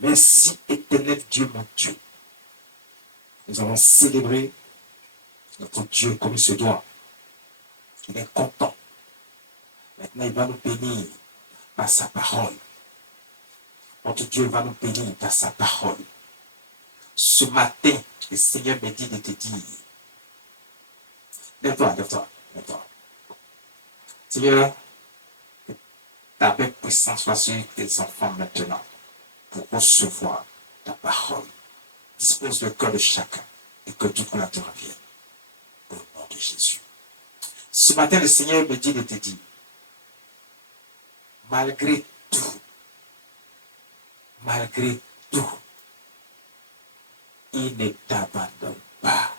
Merci, éternel Dieu, mon Dieu. Nous avons célébré notre Dieu comme il se doit. Il est content. Maintenant, il va nous bénir par sa parole. Notre Dieu va nous bénir par sa parole. Ce matin, le Seigneur me dit de te dire, lève-toi, lève-toi, lève-toi. Seigneur, que ta paix puissante soit sur tes enfants maintenant pour recevoir ta parole. Dispose le cœur de chacun et que toute la te revienne. Au nom de Jésus. Ce matin, le Seigneur me dit de te dire, malgré tout, il ne t'abandonne pas.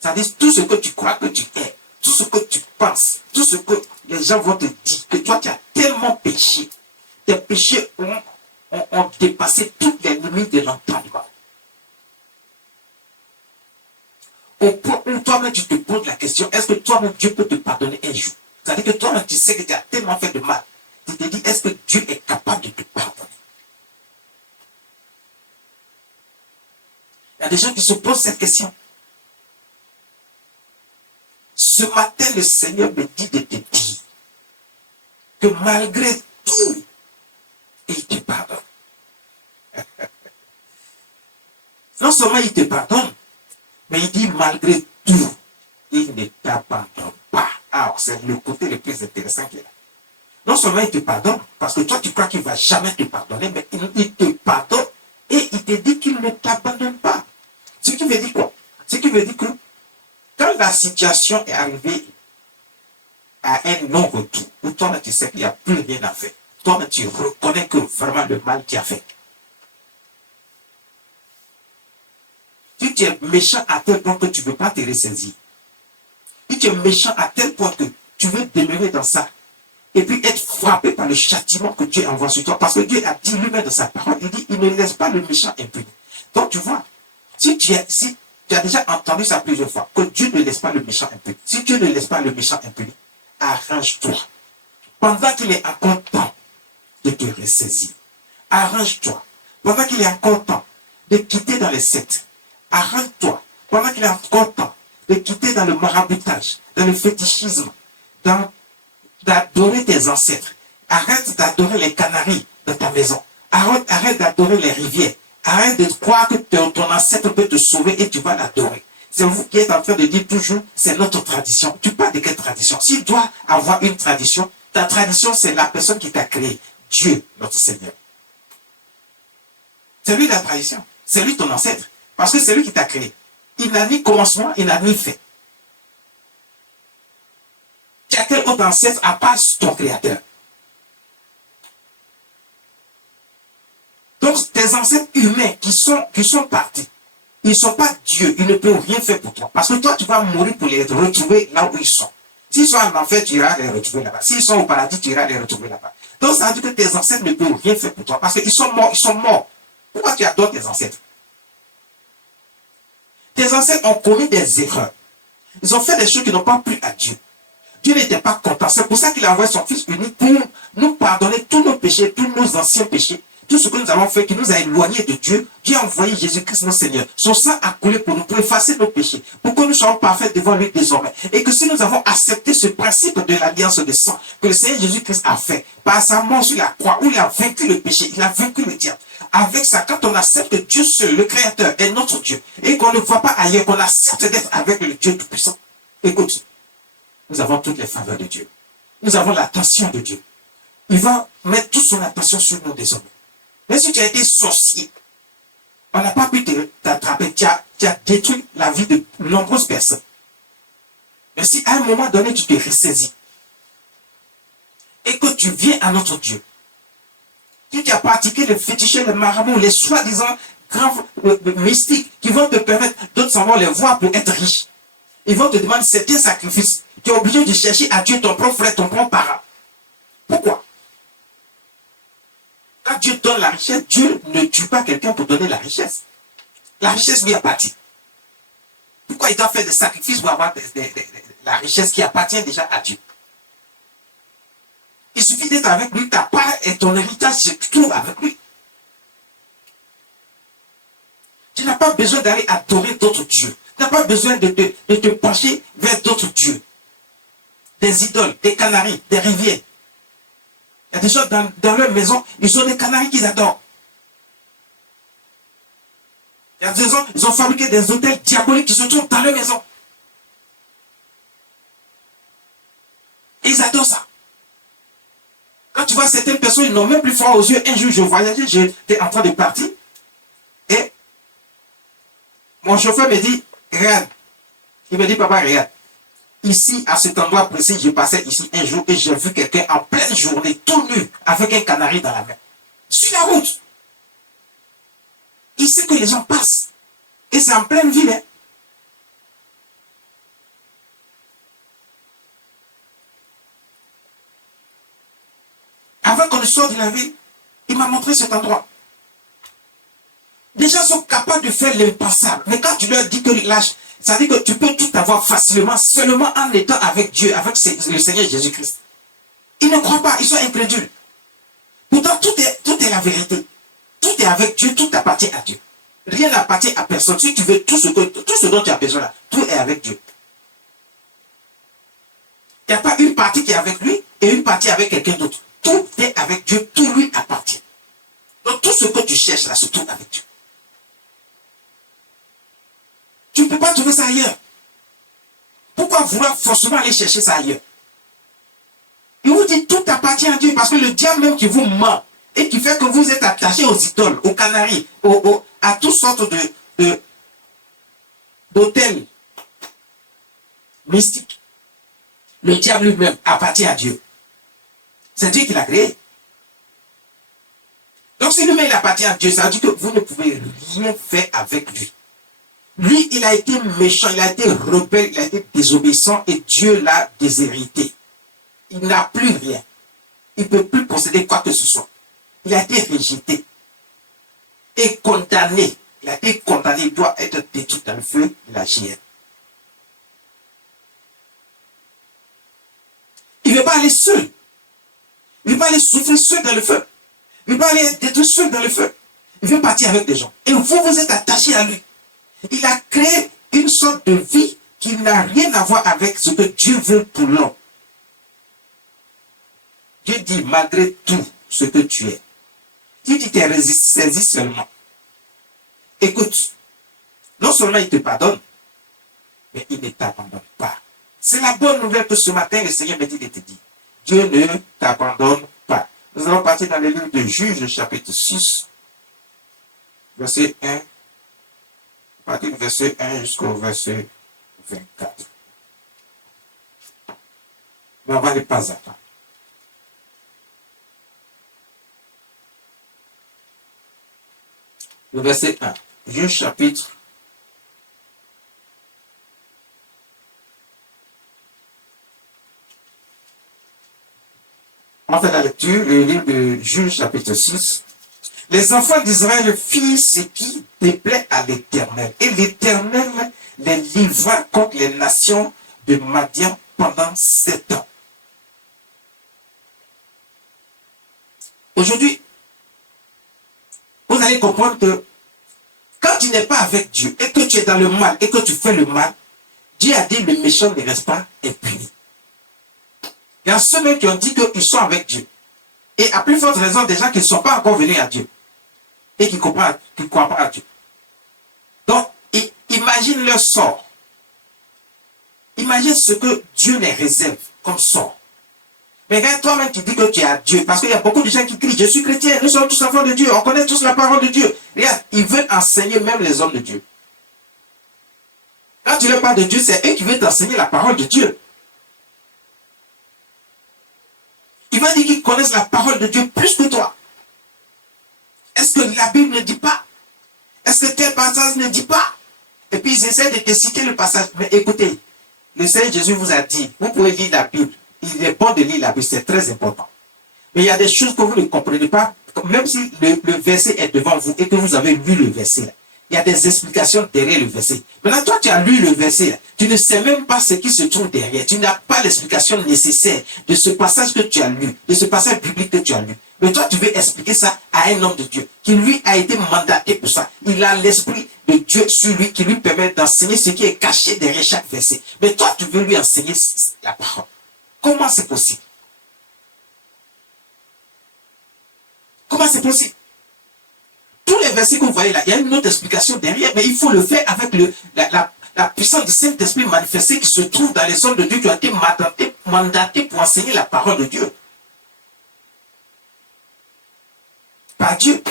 C'est-à-dire, tout ce que tu crois que tu es, tout ce que tu penses, tout ce que les gens vont te dire, que toi, tu as tellement péché. Tes péchés ont dépassé toutes les limites de l'entendement. Au point où toi-même, tu te poses la question, est-ce que toi-même, Dieu peut te pardonner un jour? C'est-à-dire que toi-même, tu sais que tu as tellement fait de mal. Tu te dis, est-ce que Dieu est capable de te pardonner? Il y a des gens qui se posent cette question. Ce matin, le Seigneur me dit de te dire que malgré tout, il te pardonne. Non seulement il te pardonne, mais il dit malgré tout, il ne t'abandonne pas. Alors, c'est le côté le plus intéressant qu'il y a. Non seulement il te pardonne, parce que toi tu crois qu'il ne va jamais te pardonner, mais il te pardonne et il te dit qu'il ne t'abandonne pas. Ce qui veut dire quoi? Ce qui veut dire que quand la situation est arrivée à un non-retour, où toi tu sais qu'il n'y a plus rien à faire, toi tu reconnais que vraiment le mal tu as fait. Si tu es méchant à tel point que tu ne veux pas te ressaisir, si tu es méchant à tel point que tu veux demeurer dans ça, et puis être frappé par le châtiment que Dieu envoie sur toi, parce que Dieu a dit lui-même dans sa parole, il dit, il ne laisse pas le méchant impuni. Donc tu vois, si tu as déjà entendu ça plusieurs fois, que Dieu ne laisse pas le méchant impuni, si Dieu ne laisse pas le méchant impuni, arrange-toi. Pendant qu'il est encore temps de te ressaisir, arrange-toi. Pendant qu'il est encore temps de quitter dans les sectes, arrange-toi. Pendant qu'il est encore temps de quitter dans le maraboutage, dans le fétichisme, d'adorer tes ancêtres. Arrête d'adorer les canaris de ta maison. Arrête d'adorer les rivières. Arrête de croire que ton ancêtre peut te sauver et tu vas l'adorer. C'est vous qui êtes en train de dire toujours, c'est notre tradition. Tu parles de quelle tradition? S'il doit avoir une tradition, ta tradition, c'est la personne qui t'a créé. Dieu, notre Seigneur. C'est lui la tradition. C'est lui ton ancêtre. Parce que c'est lui qui t'a créé. Il n'a ni commencement, il n'a ni fait. Tu as quel autre ancêtre à part ton créateur? Donc, tes ancêtres humains qui sont partis, ils ne sont pas Dieu, ils ne peuvent rien faire pour toi. Parce que toi, tu vas mourir pour les retrouver là où ils sont. S'ils sont en enfer, tu iras les retrouver là-bas. S'ils sont au paradis, tu iras les retrouver là-bas. Donc, ça veut dire que tes ancêtres ne peuvent rien faire pour toi. Parce qu'ils sont morts, Pourquoi tu adores tes ancêtres? Tes ancêtres ont commis des erreurs. Ils ont fait des choses qui n'ont pas plu à Dieu. Dieu n'était pas content. C'est pour ça qu'il a envoyé son Fils unique pour nous pardonner tous nos péchés, tous nos anciens péchés, tout ce que nous avons fait qui nous a éloignés de Dieu. Dieu a envoyé Jésus-Christ, notre Seigneur. Son sang a coulé pour nous, pour effacer nos péchés, pour que nous soyons parfaits devant lui désormais. Et que si nous avons accepté ce principe de l'alliance de sang que le Seigneur Jésus-Christ a fait, par sa mort sur la croix, où il a vaincu le péché, il a vaincu le diable. Avec ça, quand on accepte que Dieu seul, le Créateur, est notre Dieu, et qu'on ne voit pas ailleurs, qu'on accepte d'être avec le Dieu Tout-Puissant, écoute, nous avons toutes les faveurs de Dieu. Nous avons l'attention de Dieu. Il va mettre toute son attention sur nous désormais. Mais si tu as été sorcier, on n'a pas pu t'attraper, tu as détruit la vie de nombreuses personnes. Mais si à un moment donné, tu te ressaisis, et que tu viens à notre Dieu, si tu as pratiqué le fétichisme, le marabout, les soi-disant grands mystiques qui vont te permettre, d'autres s'en vont les voir pour être riches. Ils vont te demander certains sacrifices. Tu es obligé de chercher à tuer ton propre frère, ton propre parent. Pourquoi? Quand Dieu donne la richesse, Dieu ne tue pas quelqu'un pour donner la richesse. La richesse lui appartient. Pourquoi il doit faire des sacrifices pour avoir la richesse qui appartient déjà à Dieu? Il suffit d'être avec lui, ta part et ton héritage se trouve avec lui. Tu n'as pas besoin d'aller adorer d'autres dieux. Tu n'as pas besoin de te pencher vers d'autres dieux. Des idoles, des canaris, des rivières. Il y a des gens dans leur maison, ils ont des canaris qu'ils adorent. Il y a des gens, ils ont fabriqué des hôtels diaboliques qui se trouvent dans leur maison. Et ils adorent ça. Quand tu vois certaines personnes, ils n'ont même plus froid aux yeux. Un jour, je voyageais, j'étais en train de partir. Et mon chauffeur me dit, regarde. Il me dit, papa, regarde. Ici, à cet endroit précis, je passais ici un jour et j'ai vu quelqu'un en pleine journée, tout nu, avec un canari dans la main. Sur la route. Ici que les gens passent. Et c'est en pleine ville. Hein. Avant qu'on ne sorte de la ville, il m'a montré cet endroit. Les gens sont capables de faire l'impensable. Mais quand tu leur dis que l'âge, ça veut dire que tu peux tout avoir facilement, seulement en étant avec Dieu, avec le Seigneur Jésus-Christ. Ils ne croient pas, ils sont incrédules. Pourtant, tout est la vérité. Tout est avec Dieu, tout appartient à Dieu. Rien n'appartient à personne. Si tu veux tout ce dont tu as besoin là, tout est avec Dieu. Il n'y a pas une partie qui est avec lui et une partie avec quelqu'un d'autre. Tout est avec Dieu, tout lui appartient. Donc tout ce que tu cherches là, c'est tout avec Dieu. Tu ne peux pas trouver ça ailleurs. Pourquoi vouloir forcément aller chercher ça ailleurs? Il vous dit tout appartient à Dieu parce que le diable même qui vous ment et qui fait que vous êtes attachés aux idoles, aux canaris, à toutes sortes d'hôtels mystiques. Le diable lui-même appartient à Dieu. C'est Dieu qui l'a créé. Donc si lui-même il appartient à Dieu, ça veut dire que vous ne pouvez rien faire avec lui. Lui, il a été méchant, il a été rebelle, il a été désobéissant et Dieu l'a déshérité. Il n'a plus rien. Il ne peut plus posséder quoi que ce soit. Il a été rejeté et condamné. Il a été condamné, il doit être détruit dans le feu de la GN. Il ne veut pas aller seul. Il ne veut pas aller souffrir seul dans le feu. Il ne veut pas aller être détruit seul dans le feu. Il veut partir avec des gens. Et vous êtes attachés à lui. Il a créé une sorte de vie qui n'a rien à voir avec ce que Dieu veut pour l'homme. Dieu dit, malgré tout ce que tu es, si tu t'es saisi seulement, écoute, non seulement il te pardonne, mais il ne t'abandonne pas. C'est la bonne nouvelle que ce matin, le Seigneur me dit de te dire. Dieu ne t'abandonne pas. Nous allons partir dans le livre de Juges, chapitre 6, verset 1. À partir du verset 1 jusqu'au verset 24. Mais on va les pas attendre. Le verset 1. Juge chapitre. On fait la lecture, le livre de Juge chapitre 6. Les enfants d'Israël firent ce qui déplaît à l'Éternel. Et l'Éternel les livra contre les nations de Madian pendant 7 ans. Aujourd'hui, vous allez comprendre que quand tu n'es pas avec Dieu et que tu es dans le mal et que tu fais le mal, Dieu a dit le méchant ne reste pas impuni. Il y a ceux mêmes qui ont dit qu'ils sont avec Dieu. Et à plus forte raison, des gens qui ne sont pas encore venus à Dieu. Et qui ne croient pas à Dieu. Donc, imagine leur sort. Imagine ce que Dieu les réserve comme sort. Mais regarde toi-même qui dis que tu es à Dieu. Parce qu'il y a beaucoup de gens qui crient, je suis chrétien, nous sommes tous enfants de Dieu, on connaît tous la parole de Dieu. Regarde, ils veulent enseigner même les hommes de Dieu. Quand tu leur parles de Dieu, c'est eux qui veulent t'enseigner la parole de Dieu. Ils vont dire qu'ils connaissent la parole de Dieu plus que toi. Est-ce que la Bible ne dit pas? Est-ce que tel passage ne dit pas? Et puis ils essaient de te citer le passage. Mais écoutez, le Seigneur Jésus vous a dit, vous pouvez lire la Bible. Il est bon de lire la Bible, c'est très important. Mais il y a des choses que vous ne comprenez pas, même si le verset est devant vous et que vous avez lu le verset là. il y a des explications derrière le verset. Maintenant, toi, tu as lu le verset, tu ne sais même pas ce qui se trouve derrière. Tu n'as pas l'explication nécessaire de ce passage que tu as lu, de ce passage biblique que tu as lu. Mais toi, tu veux expliquer ça à un homme de Dieu, qui lui a été mandaté pour ça. Il a l'esprit de Dieu sur lui, qui lui permet d'enseigner ce qui est caché derrière chaque verset. Mais toi, tu veux lui enseigner la parole. Comment c'est possible? Comment c'est possible? Tous les versets que vous voyez là, il y a une autre explication derrière, mais il faut le faire avec la puissance du Saint-Esprit manifestée qui se trouve dans les hommes de Dieu qui ont été mandatés pour enseigner la parole de Dieu. Par Dieu.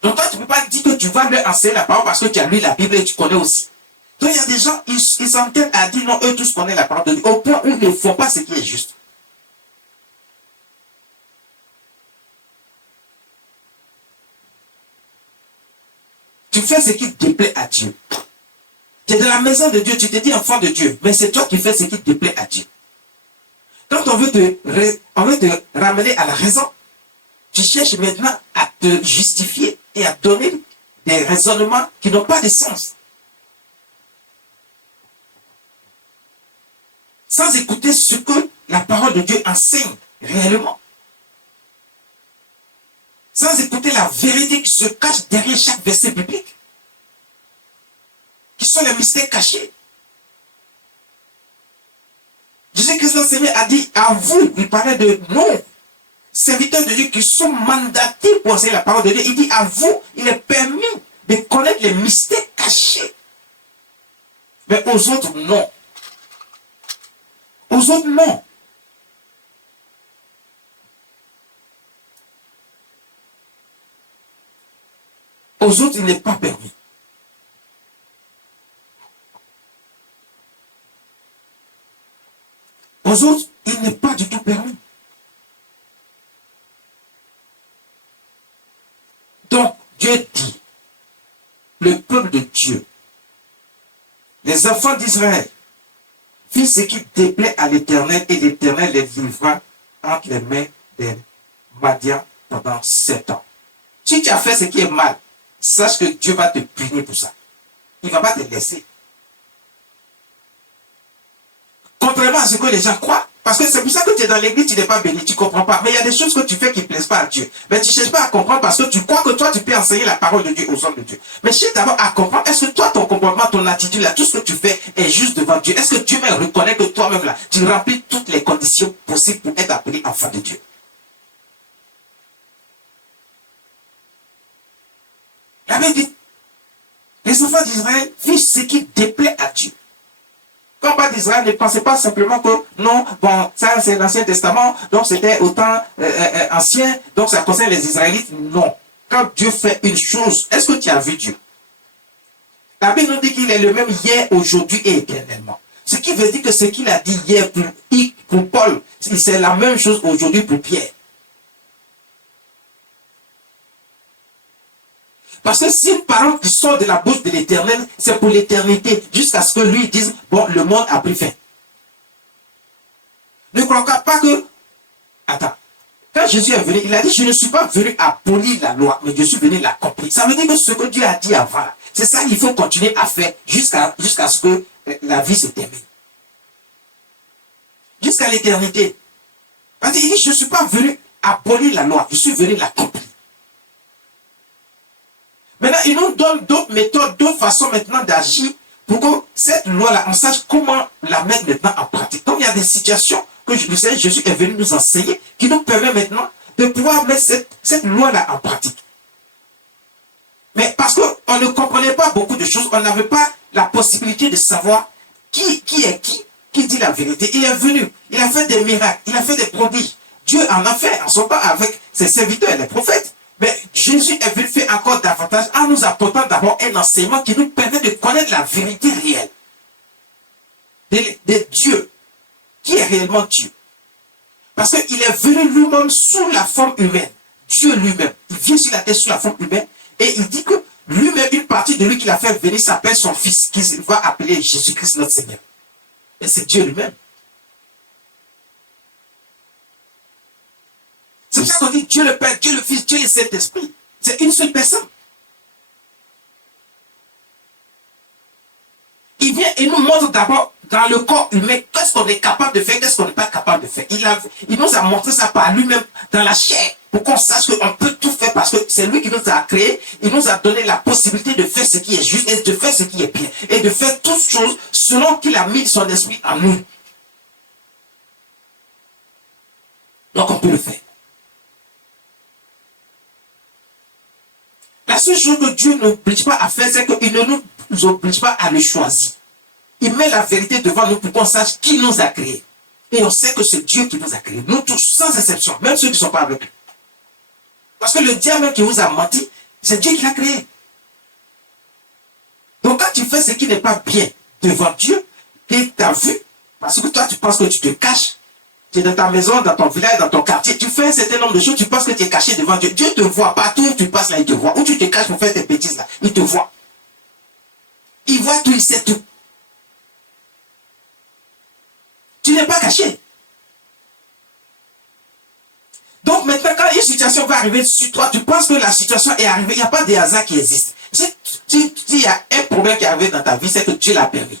Donc toi, tu ne peux pas dire que tu vas leur enseigner la parole parce que tu as lu la Bible et tu connais aussi. Donc il y a des gens, ils s'entendent à dire non, eux tous connaissent la parole de Dieu, au point où ils ne font pas ce qui est juste. Tu fais ce qui te plaît à Dieu. Tu es dans la maison de Dieu, tu te dis enfant de Dieu, mais c'est toi qui fais ce qui te plaît à Dieu. Quand on veut te ramener à la raison, tu cherches maintenant à te justifier et à donner des raisonnements qui n'ont pas de sens. Sans écouter ce que la parole de Dieu enseigne réellement. Sans écouter la vérité qui se cache derrière chaque verset biblique. Qui sont les mystères cachés. Jésus-Christ le Seigneur a dit à vous, il parlait de nous, serviteurs de Dieu qui sont mandatés pour enseigner la parole de Dieu. Il dit à vous, il est permis de connaître les mystères cachés. Mais aux autres, non. Aux autres, non. Aux autres, il n'est pas permis. Aux autres, il n'est pas du tout permis. Donc, Dieu dit, le peuple de Dieu, les enfants d'Israël, fit ce qui déplaît à l'Éternel, et l'Éternel les livra entre les mains des Madians pendant 7 ans. Si tu as fait ce qui est mal, sache que Dieu va te punir pour ça. Il ne va pas te laisser. Contrairement à ce que les gens croient, parce que c'est pour ça que tu es dans l'église, tu n'es pas béni, tu ne comprends pas. Mais il y a des choses que tu fais qui ne plaisent pas à Dieu. Mais tu ne cherches pas à comprendre parce que tu crois que toi, tu peux enseigner la parole de Dieu aux hommes de Dieu. Mais cherche d'abord à comprendre, est-ce que toi, ton comportement, ton attitude, là, tout ce que tu fais est juste devant Dieu? Est-ce que Dieu même reconnaît que toi-même, là, tu remplis toutes les conditions possibles pour être appelé enfant de Dieu? La Bible dit, les enfants d'Israël firent ce qui déplaît à Dieu. Quand on parle d'Israël, ne pensez pas simplement que non, bon, ça c'est l'Ancien Testament, donc c'était au temps ancien, donc ça concerne les Israélites. Non. Quand Dieu fait une chose, est-ce que tu as vu Dieu? La Bible nous dit qu'il est le même hier, aujourd'hui et éternellement. Ce qui veut dire que ce qu'il a dit hier pour Paul, c'est la même chose aujourd'hui pour Pierre. Parce que si une parole qui sort de la bouche de l'Éternel, c'est pour l'éternité, jusqu'à ce que lui dise, bon, le monde a pris fin. Ne crois pas que... Attends. Quand Jésus est venu, il a dit, je ne suis pas venu abolir la loi, mais je suis venu l'accomplir. Ça veut dire que ce que Dieu a dit avant, c'est ça qu'il faut continuer à faire jusqu'à ce que la vie se termine. Jusqu'à l'éternité. Parce qu'il dit, je ne suis pas venu abolir la loi, je suis venu l'accomplir. Maintenant, il nous donne d'autres méthodes, d'autres façons maintenant d'agir pour que cette loi-là, on sache comment la mettre maintenant en pratique. Donc, il y a des situations que Jésus est venu nous enseigner qui nous permet maintenant de pouvoir mettre cette loi-là en pratique. Mais parce qu'on ne comprenait pas beaucoup de choses, on n'avait pas la possibilité de savoir qui est qui dit la vérité. Il est venu, il a fait des miracles, il a fait des prodiges. Dieu en a fait en son temps avec ses serviteurs, les prophètes. Mais Jésus est venu faire encore davantage en nous apportant d'abord un enseignement qui nous permet de connaître la vérité réelle de Dieu, qui est réellement Dieu. Parce qu'il est venu lui-même sous la forme humaine. Dieu lui-même. Il vient sur la terre sous la forme humaine et il dit que lui-même, une partie de lui qu'il a fait venir s'appelle son fils, qu'il va appeler Jésus-Christ notre Seigneur. Et c'est Dieu lui-même. C'est pour ça qu'on dit Dieu le Père, Dieu le Fils, Dieu le Saint-Esprit. C'est une seule personne. il nous montre d'abord dans le corps humain qu'est-ce qu'on est capable de faire, qu'est-ce qu'on n'est pas capable de faire. Il nous a montré ça par lui-même dans la chair pour qu'on sache qu'on peut tout faire parce que c'est lui qui nous a créés. Il nous a donné la possibilité de faire ce qui est juste et de faire ce qui est bien et de faire toutes choses selon qu'il a mis son esprit en nous. Donc on peut le faire. La seule chose que Dieu n'oblige pas à faire, c'est qu'il ne nous oblige pas à le choisir. Il met la vérité devant nous pour qu'on sache qui nous a créés. Et on sait que c'est Dieu qui nous a créés. Nous tous, sans exception, même ceux qui ne sont pas avec lui. Parce que le diable qui vous a menti, c'est Dieu qui l'a créé. Donc quand tu fais ce qui n'est pas bien devant Dieu, et t'as vu, parce que toi tu penses que tu te caches, tu es dans ta maison, dans ton village, dans ton quartier, tu fais un certain nombre de choses, tu penses que tu es caché devant Dieu. Dieu te voit partout où tu passes là, il te voit. Où tu te caches pour faire tes bêtises là, il te voit. Il voit tout, il sait tout. Tu n'es pas caché. Donc maintenant, quand une situation va arriver sur toi, tu penses que la situation est arrivée, il n'y a pas de hasard qui existe. S'il y a un problème qui est arrivé dans ta vie, c'est que Dieu l'a permis.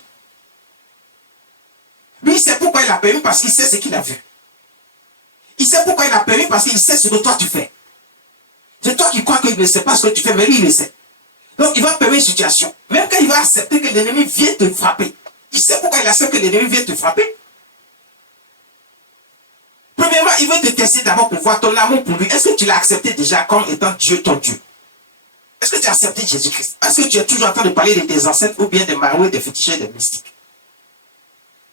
Lui, il sait pourquoi il l'a permis, parce qu'il sait ce qu'il a vu. Il sait pourquoi il l'a permis, parce qu'il sait ce que toi tu fais. C'est toi qui crois qu'il ne sait pas ce que tu fais, mais lui, il le sait. Donc, il va permettre une situation. Même quand il va accepter que l'ennemi vienne te frapper. Il sait pourquoi il accepte que l'ennemi vienne te frapper. Premièrement, il veut te tester d'abord pour voir ton amour pour lui. Est-ce que tu l'as accepté déjà comme étant Dieu, ton Dieu? Est-ce que tu as accepté Jésus-Christ? Est-ce que tu es toujours en train de parler de tes ancêtres ou bien des marouets, des féticheurs, des mystiques?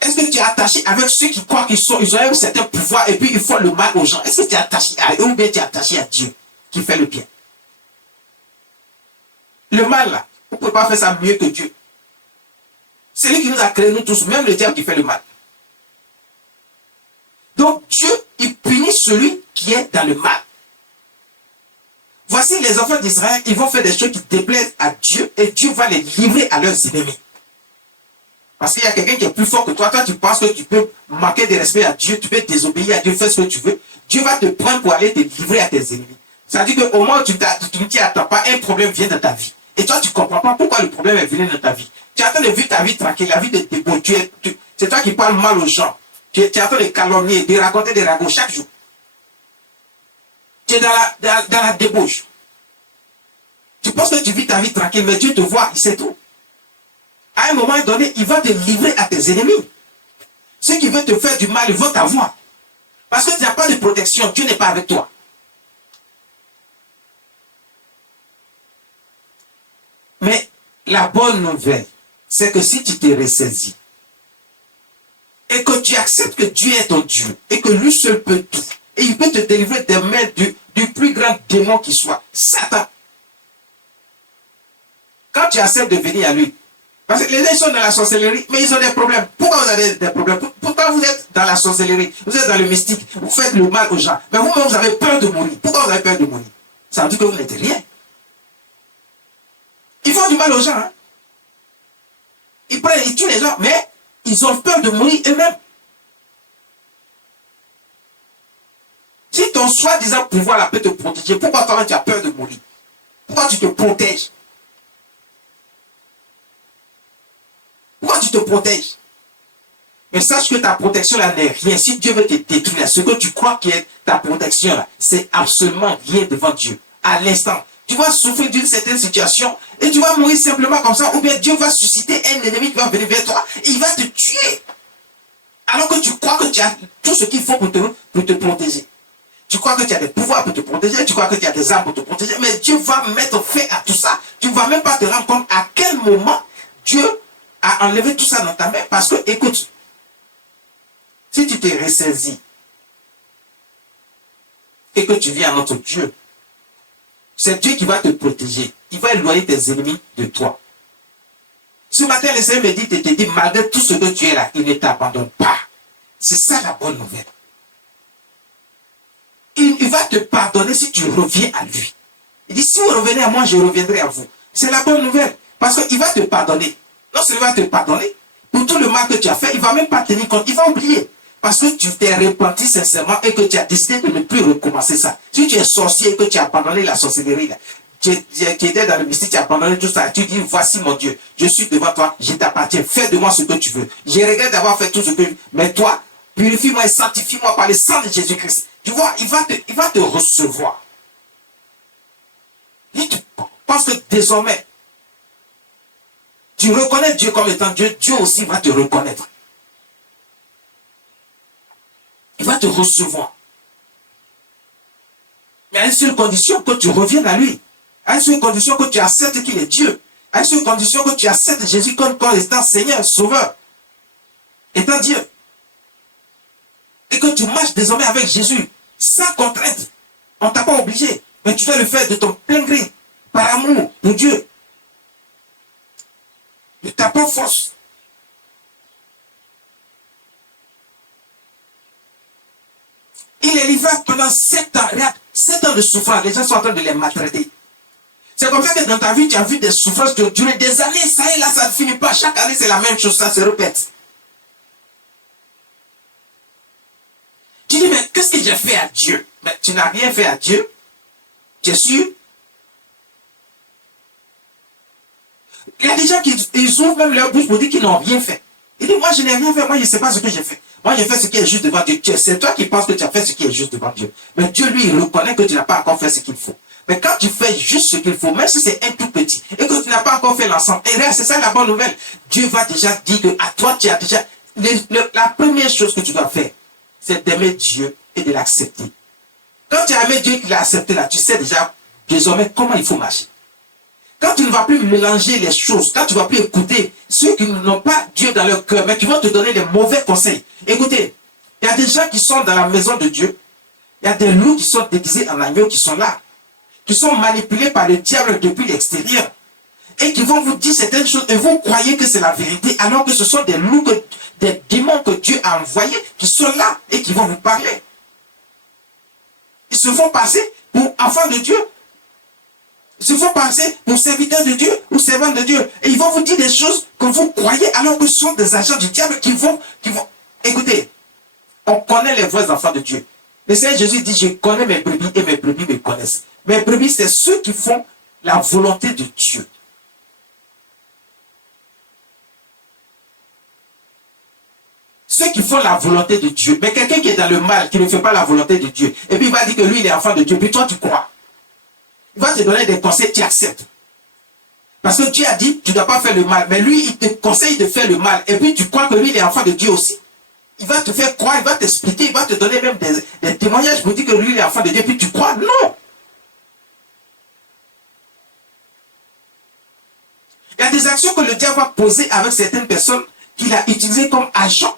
Est-ce que tu es attaché avec ceux qui croient qu'ils ont un certain pouvoir et puis ils font le mal aux gens? Est-ce que tu es attaché à eux ou bien tu es attaché à Dieu qui fait le bien? Le mal là, on ne peut pas faire ça mieux que Dieu. C'est lui qui nous a créés, nous tous, même le diable qui fait le mal. Donc Dieu, il punit celui qui est dans le mal. Voici les enfants d'Israël, ils vont faire des choses qui déplaisent à Dieu et Dieu va les livrer à leurs ennemis. Parce qu'il y a quelqu'un qui est plus fort que toi. Toi, tu penses que tu peux manquer de respect à Dieu, tu peux désobéir à Dieu, faire ce que tu veux. Dieu va te prendre pour aller te livrer à tes ennemis. Ça veut dire qu'au moment où tu ne t'y attends pas, un problème vient dans ta vie. Et toi, tu ne comprends pas pourquoi le problème est venu dans ta vie. Tu es en train de vivre ta vie tranquille, la vie de débauche. C'est toi qui parles mal aux gens. Tu es en train de calomnier, de raconter des ragots chaque jour. Tu es dans la débauche. Tu penses que tu vis ta vie tranquille, mais Dieu te voit, il sait tout. À un moment donné, il va te livrer à tes ennemis. Ceux qui veulent te faire du mal, ils vont t'avoir. Parce que tu n'as pas de protection, Dieu n'est pas avec toi. Mais la bonne nouvelle, c'est que si tu te ressaisis, et que tu acceptes que Dieu est ton Dieu, et que lui seul peut tout, et il peut te délivrer des mains du plus grand démon qui soit, Satan. Quand tu acceptes de venir à lui, parce que les gens sont dans la sorcellerie, mais ils ont des problèmes. Pourquoi vous avez des problèmes? Pourquoi vous êtes dans la sorcellerie? Vous êtes dans le mystique, vous faites le mal aux gens, mais vous-même vous avez peur de mourir. Pourquoi vous avez peur de mourir? Ça veut dire que vous n'êtes rien. Ils font du mal aux gens. Hein? Ils tuent les gens, mais ils ont peur de mourir eux-mêmes. Si ton soi-disant pouvoir là peut te protéger, pourquoi toi tu as peur de mourir? Pourquoi tu te protèges? Pourquoi tu te protèges? Mais sache que ta protection là n'est rien. Si Dieu veut te détruire, ce que tu crois qui est ta protection là, c'est absolument rien devant Dieu. À l'instant, tu vas souffrir d'une certaine situation et tu vas mourir simplement comme ça, ou bien Dieu va susciter un ennemi qui va venir vers toi et il va te tuer. Alors que tu crois que tu as tout ce qu'il faut pour te protéger. Tu crois que tu as des pouvoirs pour te protéger, tu crois que tu as des armes pour te protéger, mais Dieu va mettre fin à tout ça. Tu ne vas même pas te rendre compte à quel moment Dieu a enlevé tout ça dans ta main. Parce que, écoute, si tu t'es ressaisi et que tu viens à notre Dieu, c'est Dieu qui va te protéger. Il va éloigner tes ennemis de toi. Ce matin, le Seigneur me dit, te dit, malgré tout ce que tu es là, il ne t'abandonne pas. C'est ça la bonne nouvelle. Il va te pardonner si tu reviens à lui. Il dit, si vous revenez à moi, je reviendrai à vous. C'est la bonne nouvelle. Parce qu'il va te pardonner. Non seulement il va te pardonner, pour tout le mal que tu as fait, il ne va même pas tenir compte, il va oublier. Parce que tu t'es repenti sincèrement et que tu as décidé de ne plus recommencer ça. Si tu es sorcier et que tu as abandonné la sorcellerie, là, tu étais dans le mystique, tu as abandonné tout ça. Tu dis, voici mon Dieu, je suis devant toi, je t'appartiens, fais de moi ce que tu veux. Je regrette d'avoir fait tout ce que... Mais toi, purifie-moi et sanctifie-moi par le sang de Jésus-Christ. Tu vois, il va te recevoir. Et tu penses que désormais, tu reconnais Dieu comme étant Dieu, Dieu aussi va te reconnaître. Il va te recevoir. Mais à une seule condition, que tu reviennes à lui. À une seule condition, que tu acceptes qu'il est Dieu. À une seule condition, que tu acceptes Jésus comme étant Seigneur, Sauveur, étant Dieu. Et que tu marches désormais avec Jésus, sans contrainte. On ne t'a pas obligé. Mais tu dois le faire de ton plein gré, par amour pour Dieu. De ta propre force. Il est livré pendant 7 ans. Regarde, 7 ans de souffrance. Les gens sont en train de les maltraiter. C'est comme ça que dans ta vie, tu as vu des souffrances qui ont duré des années. Ça et là, ça ne finit pas. Chaque année, c'est la même chose. Ça se répète. Tu dis, mais qu'est-ce que j'ai fait à Dieu? Mais tu n'as rien fait à Dieu. Tu es sûr? Il y a des gens qui ouvrent même leur bouche pour dire qu'ils n'ont rien fait. Ils disent, moi, je n'ai rien fait. Moi, je ne sais pas ce que j'ai fait. Moi, j'ai fait ce qui est juste devant Dieu. C'est toi qui penses que tu as fait ce qui est juste devant Dieu. Mais Dieu, lui, il reconnaît que tu n'as pas encore fait ce qu'il faut. Mais quand tu fais juste ce qu'il faut, même si c'est un tout petit, et que tu n'as pas encore fait l'ensemble, et là, c'est ça la bonne nouvelle. Dieu va déjà dire que à toi, tu as déjà... La première chose que tu dois faire, c'est d'aimer Dieu et de l'accepter. Quand tu as aimé Dieu et qu'il a accepté là, tu sais déjà désormais comment il faut marcher. Quand tu ne vas plus mélanger les choses, quand tu ne vas plus écouter ceux qui n'ont pas Dieu dans leur cœur, mais qui vont te donner des mauvais conseils. Écoutez, il y a des gens qui sont dans la maison de Dieu, il y a des loups qui sont déguisés en agneaux qui sont là, qui sont manipulés par le diable depuis l'extérieur, et qui vont vous dire certaines choses, et vous croyez que c'est la vérité, alors que ce sont des loups, des démons que Dieu a envoyés, qui sont là, et qui vont vous parler. Ils se font passer pour enfants de Dieu. Ils se font passer pour serviteurs de Dieu ou servantes de Dieu. Et ils vont vous dire des choses que vous croyez alors que ce sont des agents du diable qui vont... Écoutez, on connaît les vrais enfants de Dieu. Le Seigneur Jésus dit, je connais mes brebis et mes brebis me connaissent. Mes brebis, c'est ceux qui font la volonté de Dieu. Ceux qui font la volonté de Dieu. Mais quelqu'un qui est dans le mal, qui ne fait pas la volonté de Dieu, et puis il va dire que lui, il est enfant de Dieu, puis toi, tu crois. Il va te donner des conseils, tu acceptes. Parce que Dieu a dit, tu ne dois pas faire le mal. Mais lui, il te conseille de faire le mal. Et puis tu crois que lui, il est enfant de Dieu aussi. Il va te faire croire, il va t'expliquer, il va te donner même des témoignages pour dire que lui, il est enfant de Dieu. Et puis tu crois, non. Il y a des actions que le diable va poser avec certaines personnes qu'il a utilisées comme agents.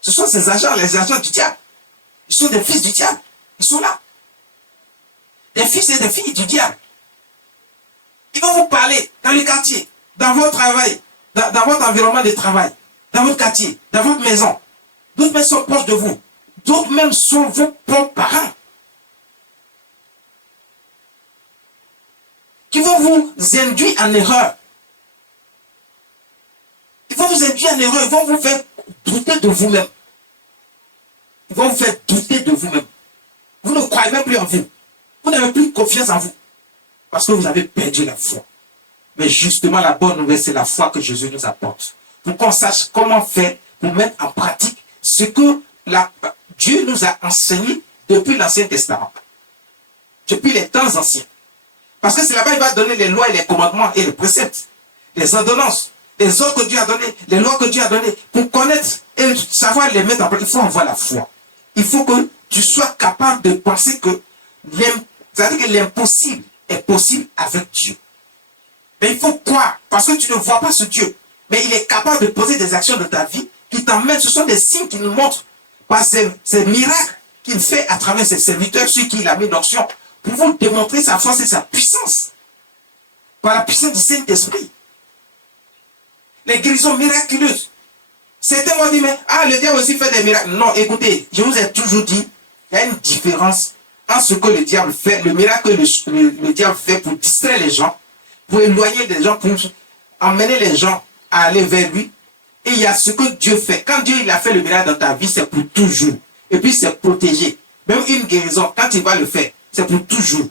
Ce sont ces agents, les agents du diable. Ils sont des fils du diable. Ils sont là. Des fils et des filles du diable. Ils vont vous parler dans le quartier, dans votre travail, dans votre environnement de travail, dans votre quartier, dans votre maison. D'autres même sont proches de vous. D'autres même sont vos propres parents. Qui vont vous induire en erreur. Ils vont vous induire en erreur. Ils vont vous faire douter de vous-même. Ils vont vous faire douter de vous-même. Vous ne croyez même plus en vous. Vous n'avez plus confiance en vous. Parce que vous avez perdu la foi. Mais justement, la bonne nouvelle, c'est la foi que Jésus nous apporte. Pour qu'on sache comment faire pour mettre en pratique ce que Dieu nous a enseigné depuis l'Ancien Testament. Depuis les temps anciens. Parce que c'est là-bas qu'il va donner les lois et les commandements et les préceptes. Les ordonnances. Les ordres que Dieu a donnés. Les lois que Dieu a données. Pour connaître et savoir les mettre en pratique, il faut avoir la foi. Il faut que tu sois capable de penser que c'est-à-dire que l'impossible est possible avec Dieu. Mais il faut croire, parce que tu ne vois pas ce Dieu. Mais il est capable de poser des actions dans ta vie qui t'emmènent. Ce sont des signes qui nous montrent par ces miracles qu'il fait à travers ses serviteurs, ceux qui il a mis d'onction, pour vous démontrer sa force et sa puissance. Par la puissance du Saint-Esprit. Les guérisons miraculeuses. Certains vont dire, mais le diable aussi fait des miracles. Non, écoutez, je vous ai toujours dit, il y a une différence entre ce que le diable fait, le miracle que le diable fait pour distraire les gens, pour éloigner les gens, pour emmener les gens à aller vers lui. Et il y a ce que Dieu fait. Quand Dieu il a fait le miracle dans ta vie, c'est pour toujours. Et puis c'est protégé. Même une guérison, quand il va le faire, c'est pour toujours.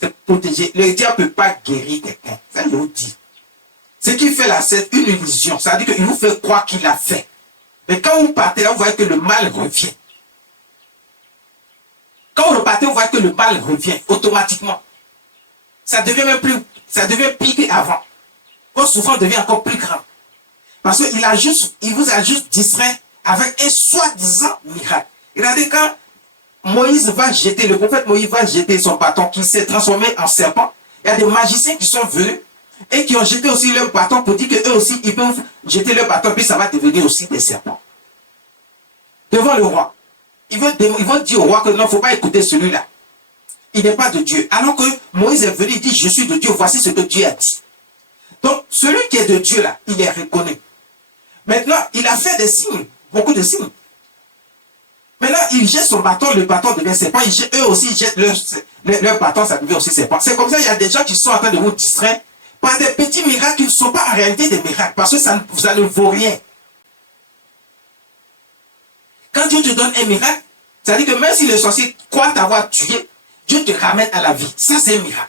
c'est protéger. Le diable ne peut pas guérir quelqu'un. Ça, je vous dis. Ce qu'il fait là, c'est une illusion. Ça veut dire qu'il vous fait croire qu'il a fait. Mais quand vous partez là, vous voyez que le mal revient. Quand vous repartez, vous voyez que le mal revient automatiquement. Ça devient même plus, ça devient pire qu'avant. Votre souffrance devient encore plus grande. Parce qu'il vous a juste distrait avec un soi-disant miracle. Regardez quand Moïse va jeter, le prophète Moïse va jeter son bâton qui s'est transformé en serpent. Il y a des magiciens qui sont venus et qui ont jeté aussi leur bâton pour dire qu'eux aussi, ils peuvent jeter leur bâton, puis ça va devenir aussi des serpents. Devant le roi. Ils vont dire au roi que non, il ne faut pas écouter celui-là. Il n'est pas de Dieu. Alors que Moïse est venu, il dit, je suis de Dieu, voici ce que Dieu a dit. Donc, celui qui est de Dieu là, il est reconnu. Maintenant, il a fait des signes, beaucoup de signes. Maintenant, il jette son bâton, le bâton devient serpent. Eux aussi, ils jettent leur bâton, ça devient aussi serpent. C'est comme ça, il y a des gens qui sont en train de vous distraire par des petits miracles qui ne sont pas en réalité des miracles, parce que ça ne vaut rien. Quand Dieu te donne un miracle, ça veut dire que même si le sorcier croit t'avoir tué, Dieu te ramène à la vie. Ça, c'est un miracle.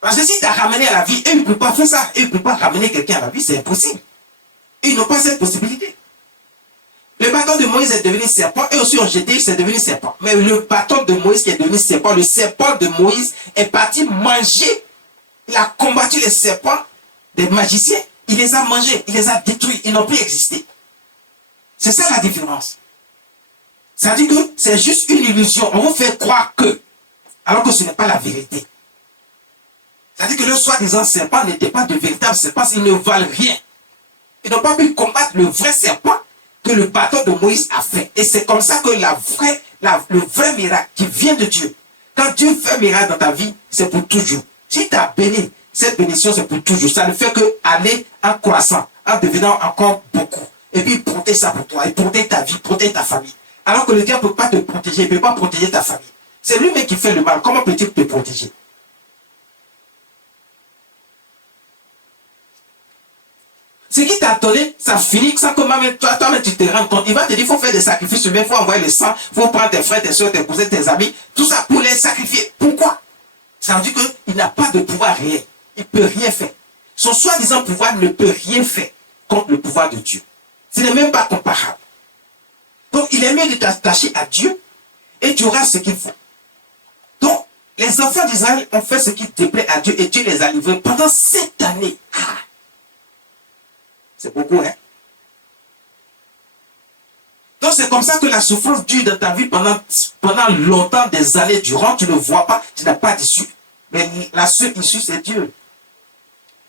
Parce que si tu as ramené à la vie, eux, ils ne peuvent pas faire ça. Eux, ils ne peuvent pas ramener quelqu'un à la vie, c'est impossible. Ils n'ont pas cette possibilité. Le bâton de Moïse est devenu serpent, eux aussi ont jeté, c'est devenu serpent. Mais le bâton de Moïse qui est devenu serpent, le serpent de Moïse est parti manger. Il a combattu les serpents des magiciens. Il les a mangés, il les a détruits, ils n'ont plus existé. C'est ça la différence. Ça veut dire que c'est juste une illusion. On vous fait croire que, alors que ce n'est pas la vérité. Ça veut dire que le soi-disant serpent n'était pas de véritable serpent, ils ne valent rien. Ils n'ont pas pu combattre le vrai serpent que le bâton de Moïse a fait. Et c'est comme ça que le vrai miracle qui vient de Dieu, quand Dieu fait un miracle dans ta vie, c'est pour toujours. Si tu as béni, cette bénédiction c'est pour toujours. Ça ne fait que aller en croissant, en devenant encore beaucoup. Et puis protéger ça pour toi, et protéger ta vie, protéger ta famille. Alors que le diable ne peut pas te protéger, il ne peut pas protéger ta famille. C'est lui-même qui fait le mal. Comment peut-il te protéger? Ce qui t'a donné, ça finit sans que même toi-même tu te rends compte. Il va te dire, il faut faire des sacrifices, il faut envoyer le sang, il faut prendre tes frères, tes soeurs, tes cousins, tes amis, tout ça pour les sacrifier. Pourquoi? Ça veut dire qu'il n'a pas de pouvoir réel. Il ne peut rien faire. Son soi-disant pouvoir ne peut rien faire contre le pouvoir de Dieu. Ce n'est même pas comparable. Donc, il est mieux de t'attacher à Dieu et tu auras ce qu'il faut. Donc, les enfants d'Israël ont fait ce qui déplaît à Dieu et Dieu les a livrés pendant 7 années. Ah. C'est beaucoup, hein? Donc, c'est comme ça que la souffrance dure dans ta vie pendant longtemps, des années durant. Tu ne vois pas, tu n'as pas d'issue. Mais la seule issue, c'est Dieu.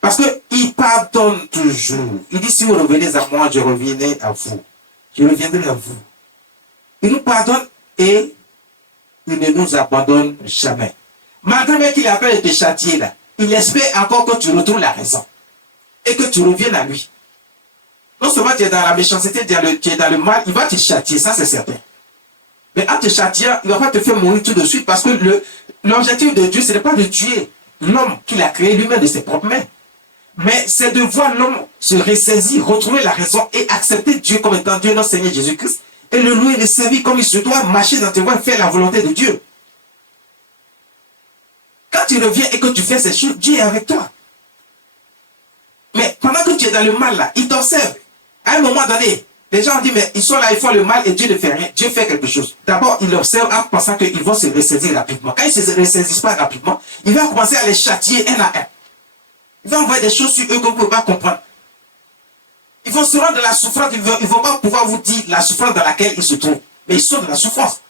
Parce qu'il pardonne toujours. Il dit, si vous revenez à moi, je reviendrai à vous. Je reviendrai à vous. Il nous pardonne et il ne nous abandonne jamais. Malgré qu'il est en train de te châtier là, il espère encore que tu retrouves la raison. Et que tu reviennes à lui. Non seulement tu es dans la méchanceté, tu es dans le mal, il va te châtier, ça c'est certain. Mais en te châtiant, il ne va pas te faire mourir tout de suite parce que l'objectif de Dieu, ce n'est pas de tuer l'homme qu'il a créé lui-même de ses propres mains. Mais c'est de voir l'homme se ressaisir, retrouver la raison et accepter Dieu comme étant Dieu, notre Seigneur Jésus-Christ, et le louer, le servir comme il se doit, marcher dans tes voies, faire la volonté de Dieu. Quand tu reviens et que tu fais ces choses, Dieu est avec toi. Mais pendant que tu es dans le mal là, il t'observe. À un moment donné, les gens disent, mais ils sont là, ils font le mal et Dieu ne fait rien. Dieu fait quelque chose. D'abord, il observe en pensant qu'ils vont se ressaisir rapidement. Quand ils ne se ressaisissent pas rapidement, il va commencer à les châtier un à un. Il va envoyer des choses sur eux que vous ne pouvez pas comprendre. Ils vont se rendre de la souffrance, ils ne vont pas pouvoir vous dire la souffrance dans laquelle ils se trouvent. Mais ils sont dans la souffrance.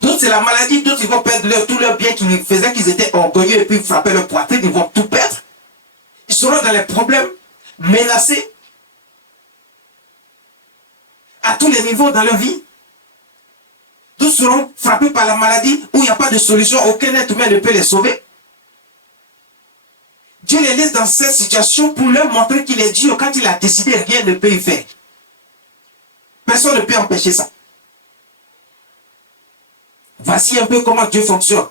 D'autres, c'est la maladie. D'autres, ils vont perdre tout leur bien qui faisait qu'ils étaient orgueilleux et puis ils frappaient leur poitrine. Ils vont tout perdre. Ils seront dans les problèmes, menacés, à tous les niveaux dans leur vie. D'autres seront frappés par la maladie où il n'y a pas de solution, aucun être humain ne peut les sauver. Dieu les laisse dans cette situation pour leur montrer qu'il est Dieu. Quand il a décidé, rien ne peut y faire. Personne ne peut empêcher ça. Voici un peu comment Dieu fonctionne.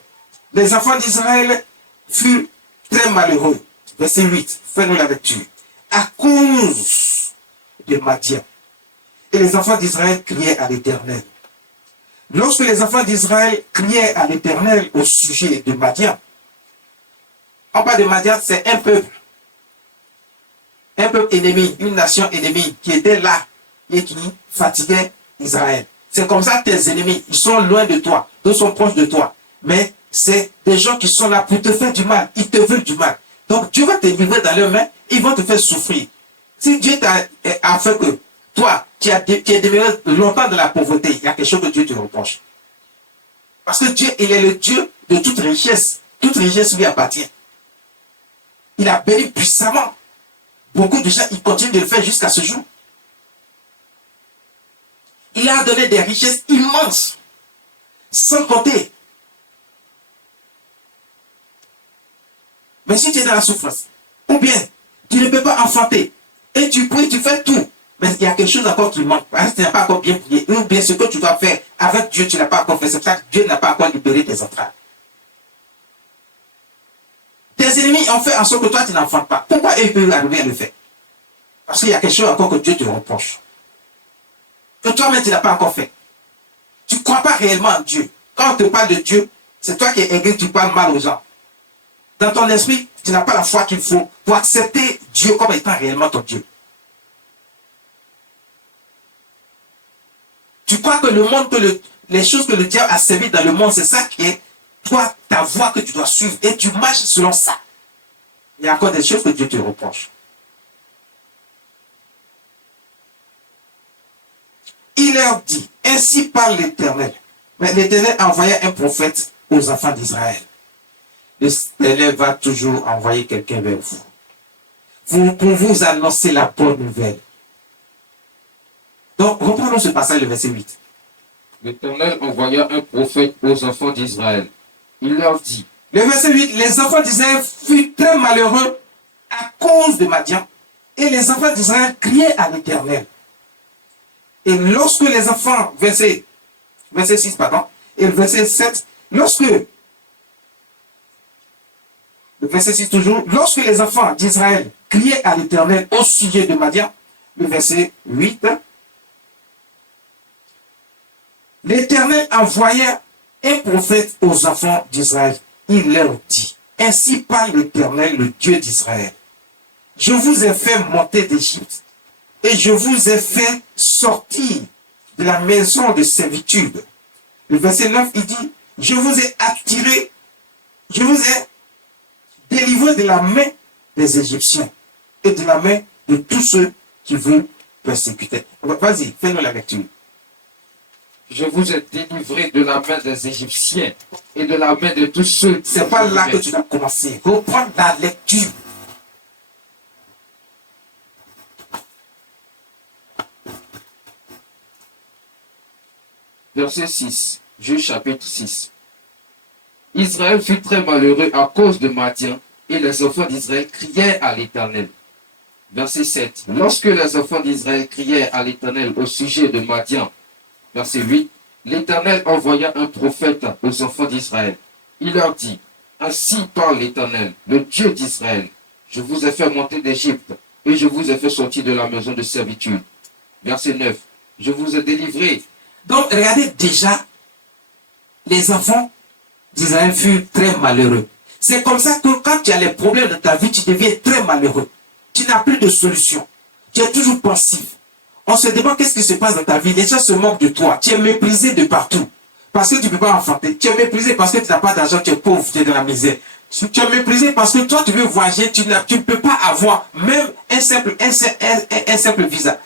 Les enfants d'Israël furent très malheureux. Verset 8, fais-nous la lecture. À cause de Madian. Et les enfants d'Israël criaient à l'Éternel. Lorsque les enfants d'Israël criaient à l'Éternel au sujet de Madian, on parle de Madian, c'est un peuple ennemi, une nation ennemie qui était là et qui fatiguait Israël. C'est comme ça que tes ennemis, ils sont loin de toi, ils sont proches de toi. Mais c'est des gens qui sont là pour te faire du mal, ils te veulent du mal. Donc Dieu va te livrer dans leurs mains, ils vont te faire souffrir. Si Dieu a fait que toi, tu es demeuré longtemps dans la pauvreté, il y a quelque chose que Dieu te reproche. Parce que Dieu, il est le Dieu de toute richesse. Toute richesse lui appartient. Il a béni puissamment. Beaucoup de gens, ils continuent de le faire jusqu'à ce jour. Il a donné des richesses immenses, sans compter. Mais si tu es dans la souffrance, ou bien tu ne peux pas enfanter, et tu pries, tu fais tout, mais il y a quelque chose encore qui manque, parce que tu n'as pas encore bien prié, ou bien ce que tu dois faire avec Dieu, tu n'as pas encore fait. C'est pour ça que Dieu n'a pas encore libéré tes entrailles. Tes ennemis ont fait en sorte que toi, tu n'enfantes pas. Pourquoi ils peuvent arriver à le faire? Parce qu'il y a quelque chose encore que Dieu te reproche. Que toi-même, tu n'as pas encore fait. Tu ne crois pas réellement en Dieu. Quand on te parle de Dieu, c'est toi qui es aigri, tu parles mal aux gens. Dans ton esprit, tu n'as pas la foi qu'il faut pour accepter Dieu comme étant réellement ton Dieu. Tu crois que le monde, les choses que le diable a servi dans le monde, c'est ça qui est toi, ta voie que tu dois suivre. Et tu marches selon ça. Il y a encore des choses que Dieu te reproche. Il leur dit, ainsi parle l'Éternel. Mais l'Éternel envoya un prophète aux enfants d'Israël. L'Éternel va toujours envoyer quelqu'un vers vous. Pour vous annoncer la bonne nouvelle. Donc, reprenons ce passage, le verset 8. L'Éternel envoya un prophète aux enfants d'Israël. Il leur dit, le verset 8, les enfants d'Israël furent très malheureux à cause de Madian, et les enfants d'Israël criaient à l'Éternel. Et lorsque les enfants, verset 6, pardon, et le verset 7, le verset 6 toujours, lorsque les enfants d'Israël criaient à l'Éternel au sujet de Madian, le verset 8, l'Éternel envoya un prophète aux enfants d'Israël. Il leur dit, ainsi parle l'Éternel, le Dieu d'Israël. Je vous ai fait monter d'Égypte et je vous ai fait sortir de la maison de servitude. Le verset 9, il dit, je vous ai attiré, je vous ai délivré de la main des Égyptiens et de la main de tous ceux qui vous persécutaient. Vas-y, fais-nous la lecture. je vous ai délivré de la main des Égyptiens et de la main de tous ceux qui c'est pas là que tu dois commencer. Reprends la lecture. Verset 6, Juge chapitre 6. Israël fut très malheureux à cause de Madian, et les enfants d'Israël criaient à l'Éternel. Verset 7. Lorsque les enfants d'Israël criaient à l'Éternel au sujet de Madian, verset 8, l'Éternel envoya un prophète aux enfants d'Israël. Il leur dit, ainsi parle l'Éternel, le Dieu d'Israël. Je vous ai fait monter d'Égypte, et je vous ai fait sortir de la maison de servitude. Verset 9. Je vous ai délivré. Donc, regardez déjà, les enfants d'Israël furent très malheureux. C'est comme ça que quand tu as les problèmes de ta vie, tu deviens très malheureux. Tu n'as plus de solution. Tu es toujours pensif. On se demande qu'est-ce qui se passe dans ta vie. Les gens se moquent de toi. Tu es méprisé de partout. Parce que tu ne peux pas enfanter. Tu es méprisé parce que tu n'as pas d'argent, tu es pauvre, tu es dans la misère. Tu es méprisé parce que toi, tu veux voyager, tu ne peux pas avoir même un simple visa.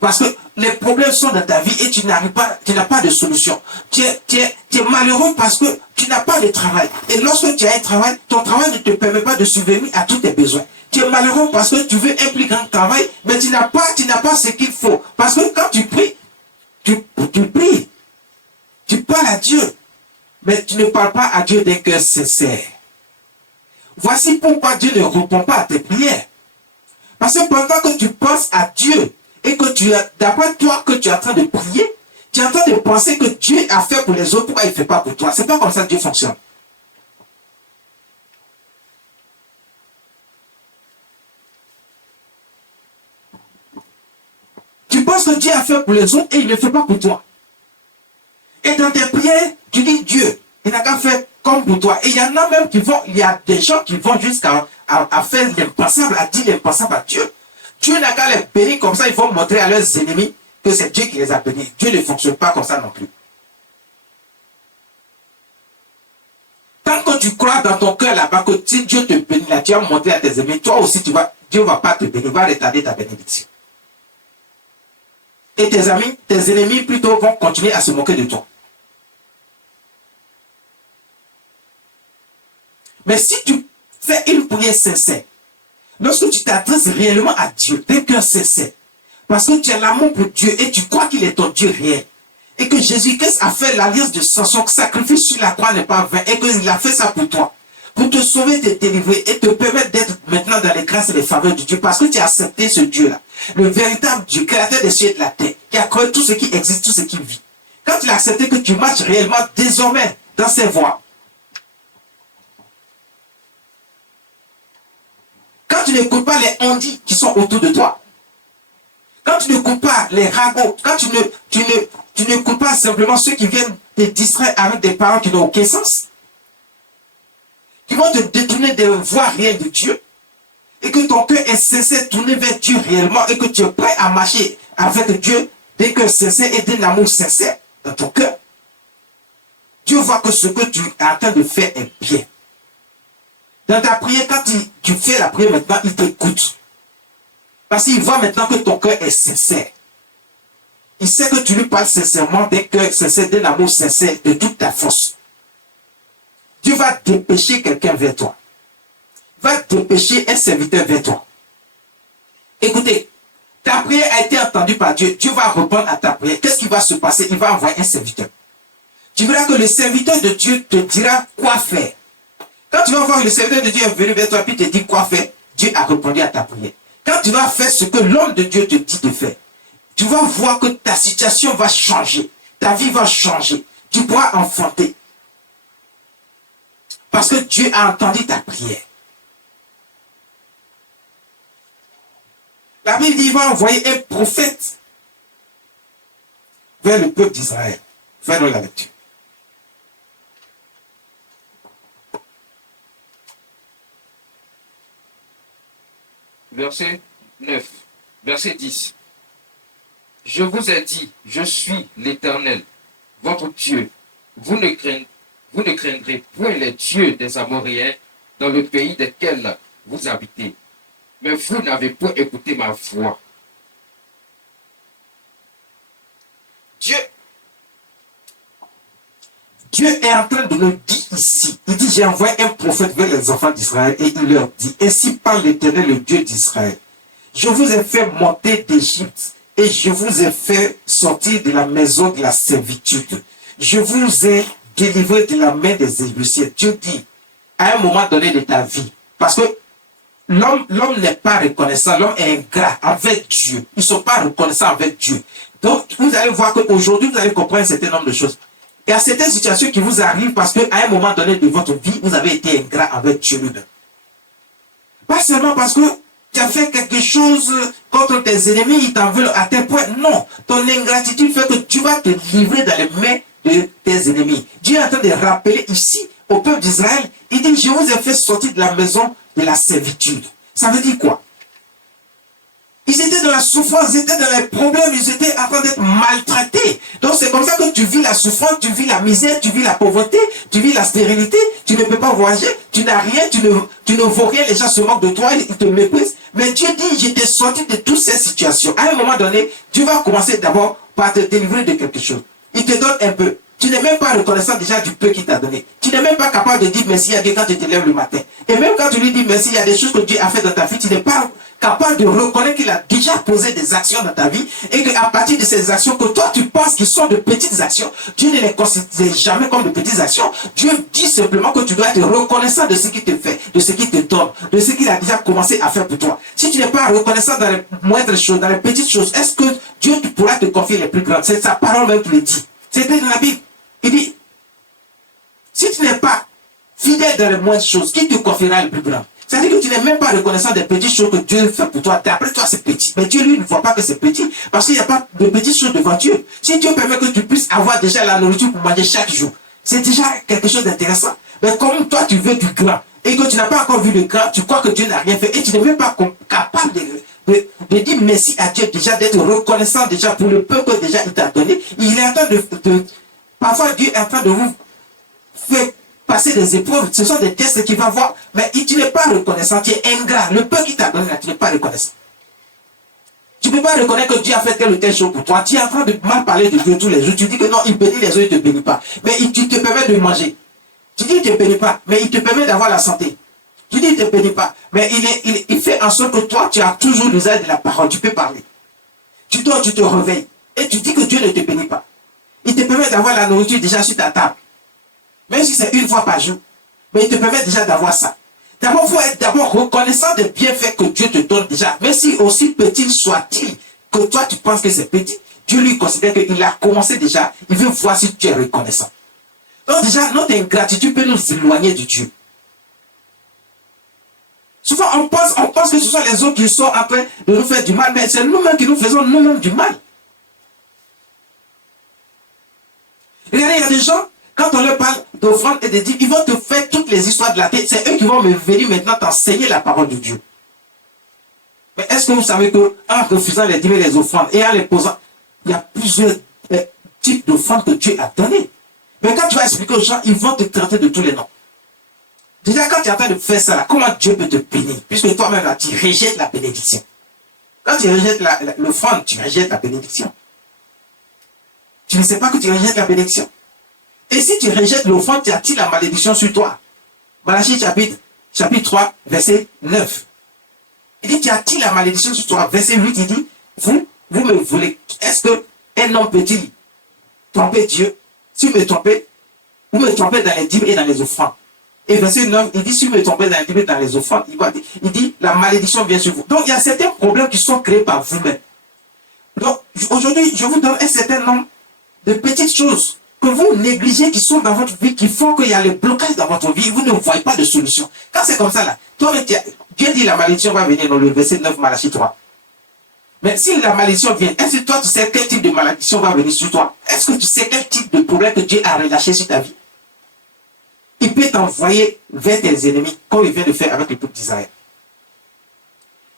Parce que les problèmes sont dans ta vie et tu n'arrives pas, tu n'as pas de solution. Tu es malheureux parce que tu n'as pas de travail. Et lorsque tu as un travail, ton travail ne te permet pas de subvenir à tous tes besoins. Tu es malheureux parce que tu veux un plus grand travail, mais tu n'as pas ce qu'il faut. Parce que quand tu pries, tu pries. Tu parles à Dieu. Mais tu ne parles pas à Dieu d'un cœur sincère. Voici pourquoi Dieu ne répond pas à tes prières. Parce que pendant que tu penses à Dieu, et que d'après toi que tu es en train de prier, tu es en train de penser que Dieu a fait pour les autres, pourquoi il ne fait pas pour toi? C'est pas comme ça que Dieu fonctionne. Tu penses que Dieu a fait pour les autres et il ne fait pas pour toi. Et dans tes prières, tu dis Dieu, il n'a qu'à faire comme pour toi. Et il y en a même qui vont, il y a des gens qui vont jusqu'à à faire l'impensable, à dire l'impensable à Dieu. Dieu n'a qu'à les bénir comme ça, ils vont montrer à leurs ennemis que c'est Dieu qui les a bénis. Dieu ne fonctionne pas comme ça non plus. Tant que tu crois dans ton cœur là-bas que si Dieu te bénit là, tu vas montrer à tes ennemis, toi aussi Dieu ne va pas te bénir, il va retarder ta bénédiction. Et tes amis, tes ennemis plutôt vont continuer à se moquer de toi. Mais si tu fais une prière sincère, lorsque tu t'adresses réellement à Dieu, d'un cœur sincère, parce que tu as l'amour pour Dieu et tu crois qu'il est ton Dieu réel, et que Jésus-Christ a fait l'alliance de son sacrifice sur la croix n'est pas vain, et qu'il a fait ça pour toi, pour te sauver, te délivrer et te permettre d'être maintenant dans les grâces et les faveurs de Dieu, parce que tu as accepté ce Dieu-là, le véritable Dieu, créateur des cieux et de la terre, qui a créé tout ce qui existe, tout ce qui vit. Quand tu as accepté que tu marches réellement désormais dans ses voies, quand tu n'écoutes pas les ondits qui sont autour de toi, quand tu n'écoutes pas les ragots, quand tu n'écoutes pas simplement ceux qui viennent te distraire avec des paroles qui n'ont aucun sens, qui vont te détourner des voies réelles de Dieu, et que ton cœur est sincère, tourné vers Dieu réellement, et que tu es prêt à marcher avec Dieu d'un cœur sincère et d'un amour sincère dans ton cœur, Dieu voit que ce que tu es en train de faire est bien. Dans ta prière, quand tu fais la prière maintenant, il t'écoute. Parce qu'il voit maintenant que ton cœur est sincère. Il sait que tu lui parles sincèrement, d'un cœur sincère, d'un amour sincère, de toute ta force. Dieu va dépêcher quelqu'un vers toi. Va dépêcher un serviteur vers toi. Écoutez, ta prière a été entendue par Dieu. Dieu va répondre à ta prière. Qu'est-ce qui va se passer? Il va envoyer un serviteur. Tu verras que le serviteur de Dieu te dira quoi faire. Quand tu vas voir le serviteur de Dieu est venu vers toi et te dit quoi faire, Dieu a répondu à ta prière. Quand tu vas faire ce que l'homme de Dieu te dit de faire, tu vas voir que ta situation va changer. Ta vie va changer. Tu pourras enfanter. Parce que Dieu a entendu ta prière. La Bible dit qu'il va envoyer un prophète vers le peuple d'Israël. Faisons la lecture. Verset 9, verset 10. Je vous ai dit, je suis l'Éternel, votre Dieu. Vous ne craindrez point les dieux des Amoréens dans le pays desquels vous habitez. Mais vous n'avez point écouté ma voix. Dieu est en train de nous dire ici. Il dit, j'ai envoyé un prophète vers les enfants d'Israël et il leur dit, ainsi parle l'Éternel, le Dieu d'Israël. Je vous ai fait monter d'Égypte et je vous ai fait sortir de la maison de la servitude. Je vous ai délivré de la main des Égyptiens. Dieu dit, à un moment donné de ta vie, parce que l'homme n'est pas reconnaissant, l'homme est ingrat avec Dieu. Ils ne sont pas reconnaissants avec Dieu. Donc, vous allez voir qu'aujourd'hui, vous allez comprendre un certain nombre de choses. Il y a certaines situations qui vous arrivent parce qu'à un moment donné de votre vie, vous avez été ingrat avec Dieu lui-même. Pas seulement parce que tu as fait quelque chose contre tes ennemis, ils t'en veulent à tel point. Non, ton ingratitude fait que tu vas te livrer dans les mains de tes ennemis. Dieu est en train de rappeler ici au peuple d'Israël, il dit, je vous ai fait sortir de la maison de la servitude. Ça veut dire quoi? Ils étaient dans la souffrance, ils étaient dans les problèmes, ils étaient en train d'être maltraités. Donc c'est comme ça que tu vis la souffrance, tu vis la misère, tu vis la pauvreté, tu vis la stérilité, tu ne peux pas voyager, tu n'as rien, tu ne vaux rien, les gens se moquent de toi, ils te méprisent. Mais Dieu dit, je t'ai sorti de toutes ces situations. À un moment donné, Dieu va commencer d'abord par te délivrer de quelque chose. Il te donne un peu. Tu n'es même pas reconnaissant déjà du peu qu'il t'a donné. Tu n'es même pas capable de dire merci à Dieu quand tu te lèves le matin. Et même quand tu lui dis merci, il y a des choses que Dieu a fait dans ta vie, tu n'es pas capable de reconnaître qu'il a déjà posé des actions dans ta vie et qu'à partir de ces actions que toi tu penses qu'ils sont de petites actions, Dieu ne les considère jamais comme de petites actions. Dieu dit simplement que tu dois être reconnaissant de ce qu'il te fait, de ce qu'il te donne, de ce qu'il a déjà commencé à faire pour toi. Si tu n'es pas reconnaissant dans les moindres choses, dans les petites choses, est-ce que Dieu pourra te confier les plus grandes? C'est sa parole même qui le dit. C'est dans la Bible. Il dit, si tu n'es pas fidèle dans les moindres choses, qui te confiera les plus grandes? C'est-à-dire que tu n'es même pas reconnaissant des petites choses que Dieu fait pour toi, d'après toi c'est petit. Mais Dieu lui ne voit pas que c'est petit, parce qu'il n'y a pas de petites choses devant Dieu. Si Dieu permet que tu puisses avoir déjà la nourriture pour manger chaque jour, c'est déjà quelque chose d'intéressant. Mais comme toi tu veux du grand, et que tu n'as pas encore vu le grand, tu crois que Dieu n'a rien fait, et tu n'es même pas capable de dire merci à Dieu déjà, d'être reconnaissant déjà pour le peu que déjà il t'a donné. Il est en train parfois Dieu est en train de vous faire passer des épreuves, ce sont des tests qu'il va voir, mais tu n'es pas reconnaissant, tu es ingrat. Le peu qu'il t'a donné, tu n'es pas reconnaissant. Tu ne peux pas reconnaître que Dieu a fait telle ou telle chose pour toi. Tu es en train de mal parler de Dieu tous les jours. Tu dis que non, il bénit les autres, il ne te bénit pas. Mais tu te permet de manger. Tu dis qu'il ne te bénit pas, mais il te permet d'avoir la santé. Tu dis qu'il ne te bénit pas, mais il fait en sorte que toi, tu as toujours l'usage de la parole. Tu peux parler. Tu dors, tu te réveilles. Et tu dis que Dieu ne te bénit pas. Il te permet d'avoir la nourriture déjà sur ta table. Même si c'est une fois par jour. Mais il te permet déjà d'avoir ça. D'abord, il faut être reconnaissant des bienfaits que Dieu te donne déjà. Même si aussi petit soit-il, que toi tu penses que c'est petit, Dieu lui considère qu'il a commencé déjà. Il veut voir si tu es reconnaissant. Donc déjà, notre ingratitude peut nous éloigner de Dieu. Souvent, on pense que ce sont les autres qui sont en train de nous faire du mal, mais c'est nous-mêmes qui nous faisons nous-mêmes du mal. Regardez, il y a des gens, quand on leur parle d'offrande et de dîmes, ils vont te faire toutes les histoires de la tête. C'est eux qui vont venir maintenant t'enseigner la parole de Dieu. Mais est-ce que vous savez qu'en refusant les dîmes et les offrandes et en les posant, il y a plusieurs types d'offrandes que Dieu a données. Mais quand tu vas expliquer aux gens, ils vont te traiter de tous les noms. Déjà, quand tu es en train de faire ça, là, comment Dieu peut te bénir? Puisque toi-même, là, tu rejettes la bénédiction. Quand tu rejettes l'offrande, tu rejettes la bénédiction. Tu ne sais pas que tu rejettes la bénédiction. Et si tu rejettes l'offrande, tu attires la malédiction sur toi. Malachie chapitre 3, verset 9. Il dit, tu attires la malédiction sur toi. Verset 8, il dit, vous me voulez. Est-ce qu'un homme peut-il tromper Dieu? Si vous me trompez, vous me trompez dans les dîmes et dans les offrandes. Et verset 9, il dit, si vous me trompez dans les dîmes et dans les offrandes, il dit, la malédiction vient sur vous. Donc, il y a certains problèmes qui sont créés par vous-même. Donc, aujourd'hui, je vous donne un certain nombre de petites choses que vous négligez, qui sont dans votre vie, qui font qu'il y a le blocage dans votre vie, vous ne voyez pas de solution. Quand c'est comme ça, là, toi, Dieu dit la malédiction va venir dans le verset 9, Malachie 3. Mais si la malédiction vient, est-ce que toi, tu sais quel type de malédiction va venir sur toi? Est-ce que tu sais quel type de problème que Dieu a relâché sur ta vie? Il peut t'envoyer vers tes ennemis, comme il vient de faire avec le peuple d'Israël.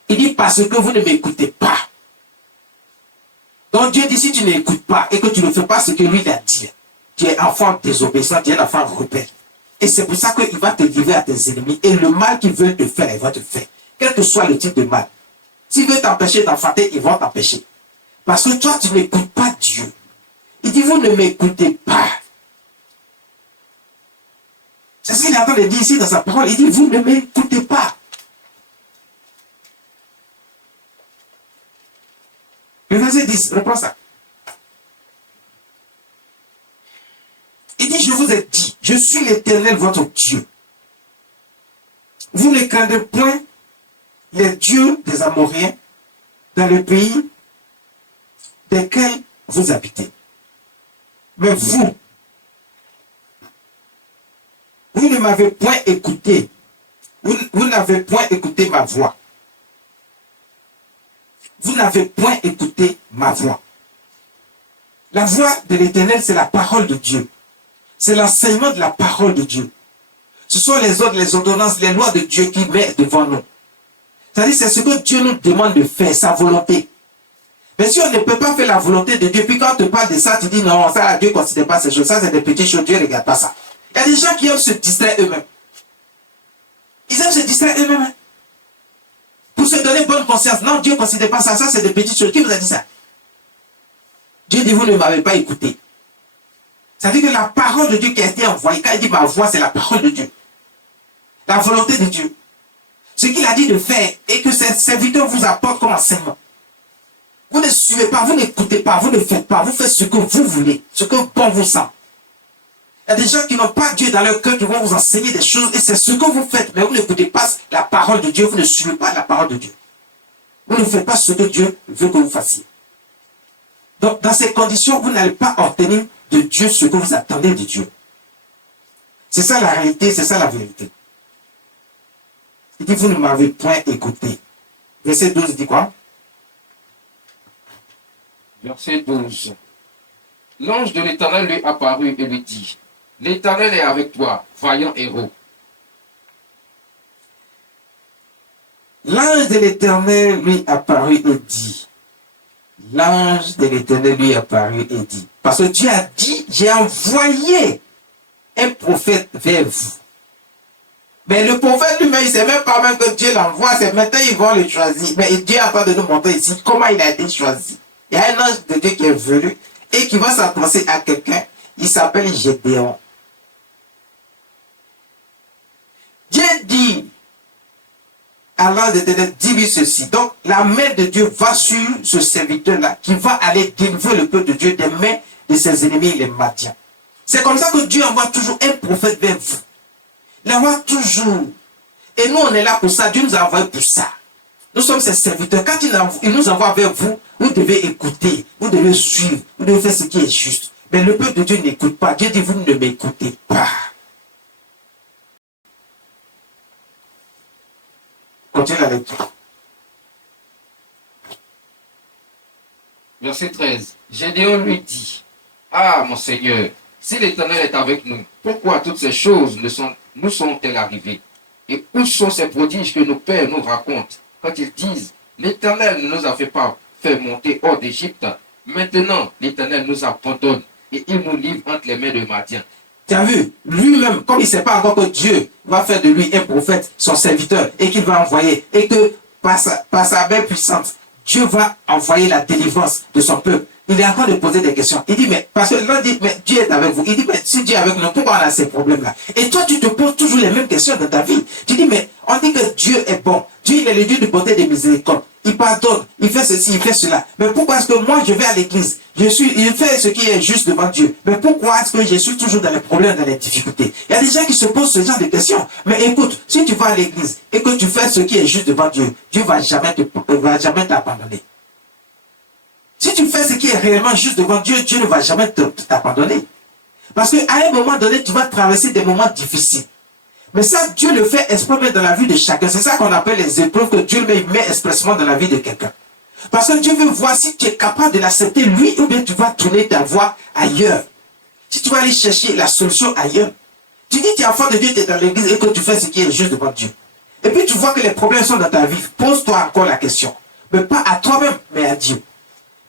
Il dit, parce que vous ne m'écoutez pas. Donc Dieu dit, si tu n'écoutes pas et que tu ne fais pas ce que lui a dit, tu es enfant désobéissant, tu es un enfant rebelle. Et c'est pour ça qu'il va te livrer à tes ennemis. Et le mal qu'ils veulent te faire, il va te faire. Quel que soit le type de mal. S'ils veulent t'empêcher d'enfanter, ils vont t'empêcher. Parce que toi, tu n'écoutes pas Dieu. Il dit, vous ne m'écoutez pas. C'est ce qu'il est en train de dire ici dans sa parole. Il dit, vous ne m'écoutez pas. Le verset 10, reprends ça. Il dit, je vous ai dit, je suis l'Éternel, votre Dieu. Vous ne craindrez point les dieux des Amoréens dans le pays desquels vous habitez. Mais vous ne m'avez point écouté. Vous n'avez point écouté ma voix. Vous n'avez point écouté ma voix. La voix de l'Éternel, c'est la parole de Dieu. C'est l'enseignement de la parole de Dieu. Ce sont les ordres, les ordonnances, les lois de Dieu qui mettent devant nous. C'est-à-dire, c'est ce que Dieu nous demande de faire, sa volonté. Mais si on ne peut pas faire la volonté de Dieu, puis quand on te parle de ça, tu dis non, ça, là, Dieu ne considère pas ces choses. Ça, c'est des petites choses, Dieu ne regarde pas ça. Il y a des gens qui aiment se distraire eux-mêmes. Ils aiment se distraire eux-mêmes. Hein. Pour se donner bonne conscience. Non, Dieu ne considère pas ça. Ça, c'est des petites choses. Qui vous a dit ça? Dieu dit, vous ne m'avez pas écouté. Ça veut dire que la parole de Dieu qui a été envoyée, quand il dit ma voix, c'est la parole de Dieu. La volonté de Dieu. Ce qu'il a dit de faire et que ses serviteurs vous apportent comme enseignement. Vous ne suivez pas, vous n'écoutez pas, vous ne faites pas, vous faites ce que vous voulez, ce que bon vous semble. Il y a des gens qui n'ont pas Dieu dans leur cœur qui vont vous enseigner des choses et c'est ce que vous faites, mais vous n'écoutez pas la parole de Dieu, vous ne suivez pas la parole de Dieu. Vous ne faites pas ce que Dieu veut que vous fassiez. Donc, dans ces conditions, vous n'allez pas obtenir de Dieu ce que vous attendez de Dieu. C'est ça la réalité, c'est ça la vérité. Il dit, vous ne m'avez point écouté. Verset 12 dit quoi? Verset 12. L'ange de l'Éternel lui apparut et lui dit, l'Éternel est avec toi, vaillant héros. L'ange de l'Éternel lui apparut et dit. L'ange de l'Éternel lui apparut et dit. Parce que Dieu a dit, j'ai envoyé un prophète vers vous. Mais le prophète lui-même, il ne sait même pas même que Dieu l'envoie, c'est maintenant ils vont le choisir. Mais Dieu est en train de nous montrer ici comment il a été choisi. Il y a un ange de Dieu qui est venu et qui va s'adresser à quelqu'un. Il s'appelle Gédéon. Dieu dit à l'ange de l'Éternel, dis-lui ceci. Donc, la main de Dieu va sur ce serviteur-là qui va aller délivrer le peuple de Dieu des mains de ses ennemis, les Madians. C'est comme ça que Dieu envoie toujours un prophète vers vous. Il envoie toujours. Et nous, on est là pour ça. Dieu nous a envoyé pour ça. Nous sommes ses serviteurs. Quand il nous envoie vers vous, vous devez écouter, vous devez suivre, vous devez faire ce qui est juste. Mais le peuple de Dieu n'écoute pas. Dieu dit, vous ne m'écoutez pas. Continue la lecture. Verset 13. Gédéon lui dit, ah, mon Seigneur, si l'Éternel est avec nous, pourquoi toutes ces choses nous sont-elles arrivées? Et où sont ces prodiges que nos pères nous racontent quand ils disent, l'Éternel ne nous a pas fait monter hors d'Égypte. Maintenant, l'Éternel nous abandonne et il nous livre entre les mains de Madian. Tu as vu, lui-même, comme il ne sait pas encore que Dieu va faire de lui un prophète, son serviteur, et qu'il va envoyer, et que par sa main puissante, Dieu va envoyer la délivrance de son peuple. Il est en train de poser des questions. Il dit, mais, parce que l'un dit, mais Dieu est avec vous. Il dit, mais si Dieu est avec nous, pourquoi on a ces problèmes-là? Et toi, tu te poses toujours les mêmes questions dans ta vie. Tu dis, mais on dit que Dieu est bon. Dieu, il est le Dieu de bonté et de miséricorde. Il pardonne, il fait ceci, il fait cela. Mais pourquoi est-ce que moi, je vais à l'église? Il fait ce qui est juste devant Dieu. Mais pourquoi est-ce que je suis toujours dans les problèmes, dans les difficultés? Il y a des gens qui se posent ce genre de questions. Mais écoute, si tu vas à l'église et que tu fais ce qui est juste devant Dieu, Dieu ne va jamais t'abandonner. Si tu fais ce qui est réellement juste devant Dieu, Dieu ne va jamais t'abandonner. Parce qu'à un moment donné, tu vas traverser des moments difficiles. Mais ça, Dieu le fait exprès dans la vie de chacun. C'est ça qu'on appelle les épreuves que Dieu met expressement dans la vie de quelqu'un. Parce que Dieu veut voir si tu es capable de l'accepter, lui, ou bien tu vas tourner ta voie ailleurs. Si tu vas aller chercher la solution ailleurs. Tu dis, tu es enfant de Dieu, tu es dans l'église et que tu fais ce qui est juste devant Dieu. Et puis tu vois que les problèmes sont dans ta vie. Pose-toi encore la question. Mais pas à toi-même, mais à Dieu.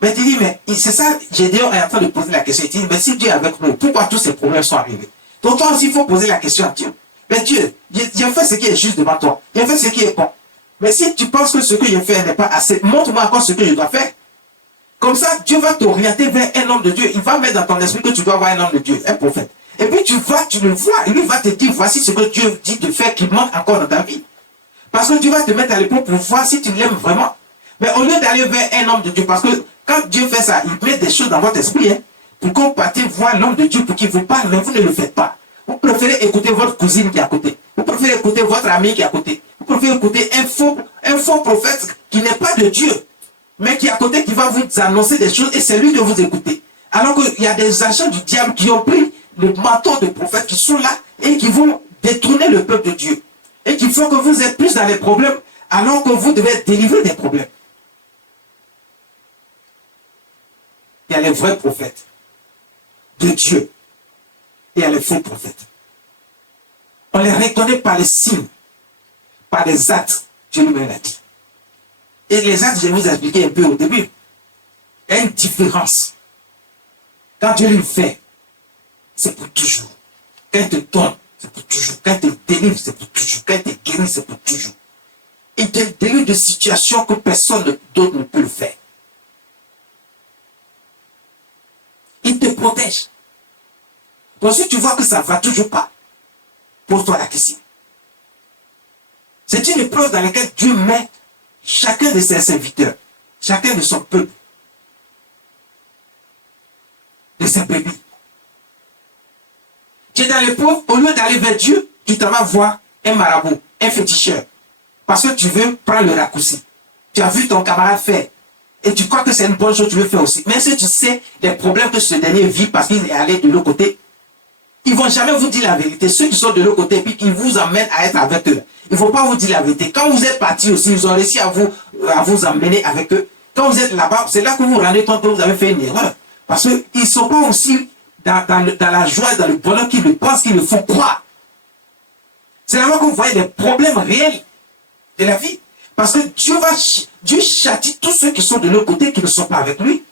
Mais tu dis, mais c'est ça, Gédéon est en train de poser la question. Il dit, mais si Dieu est avec nous, pourquoi tous ces problèmes sont arrivés? Donc toi aussi, il faut poser la question à Dieu. Mais Dieu, j'ai fait ce qui est juste devant toi. J'ai fait ce qui est bon. Mais si tu penses que ce que je fais n'est pas assez, montre-moi encore ce que je dois faire. Comme ça, Dieu va t'orienter vers un homme de Dieu. Il va mettre dans ton esprit que tu dois avoir un homme de Dieu, un prophète. Et puis tu le vois, et lui va te dire, voici ce que Dieu dit de faire qui manque encore dans ta vie. Parce que Dieu va te mettre à l'épreuve pour voir si tu l'aimes vraiment. Mais au lieu d'aller vers un homme de Dieu, parce que quand Dieu fait ça, il met des choses dans votre esprit, hein, pour qu'on parte voir l'homme de Dieu pour qu'il vous parle, mais vous ne le faites pas. Vous préférez écouter votre cousine qui est à côté. Vous préférez écouter votre ami qui est à côté. Vous préférez écouter un faux prophète qui n'est pas de Dieu, mais qui est à côté, qui va vous annoncer des choses et c'est lui que vous écoutez. Alors qu'il y a des agents du diable qui ont pris le manteau de prophètes qui sont là et qui vont détourner le peuple de Dieu. Et qui font que vous êtes plus dans les problèmes alors que vous devez être délivré des problèmes. Il y a les vrais prophètes de Dieu. Et il y a les faux prophètes. On les reconnaît par les signes, par les actes. Dieu lui-même l'a dit. Et les actes, je vais vous expliquer un peu au début. Il y a une différence. Quand Dieu lui fait, c'est pour toujours. Quand il te donne, c'est pour toujours. Quand il te délivre, c'est pour toujours. Quand il te guérit, c'est pour toujours. Il te délivre de situations que personne d'autre ne peut le faire. Il te protège. Donc si tu vois que ça ne va toujours pas, pose-toi la question. C'est une épreuve dans laquelle Dieu met chacun de ses serviteurs, chacun de son peuple, de ses bébés. Tu es dans l'épreuve, au lieu d'aller vers Dieu, tu t'en vas voir un marabout, un féticheur, parce que tu veux prendre le raccourci. Tu as vu ton camarade faire. Et tu crois que c'est une bonne chose, tu veux faire aussi. Mais si tu sais les problèmes que ce dernier vit parce qu'il est allé de l'autre côté, Ils ne vont jamais vous dire la vérité. Ceux qui sont de l'autre côté et puis qui vous emmènent à être avec eux, il ne faut pas vous dire la vérité. Quand vous êtes partis aussi, ils ont réussi à vous emmener avec eux. Quand vous êtes là-bas, c'est là que vous vous rendez compte que vous avez fait une erreur. Parce qu'ils ne sont pas aussi dans la joie et dans le bonheur qu'ils le pensent, qu'ils le font croire. C'est là-bas que vous voyez les problèmes réels de la vie. Parce que Dieu châtie tous ceux qui sont de l'autre côté, qui ne sont pas avec lui.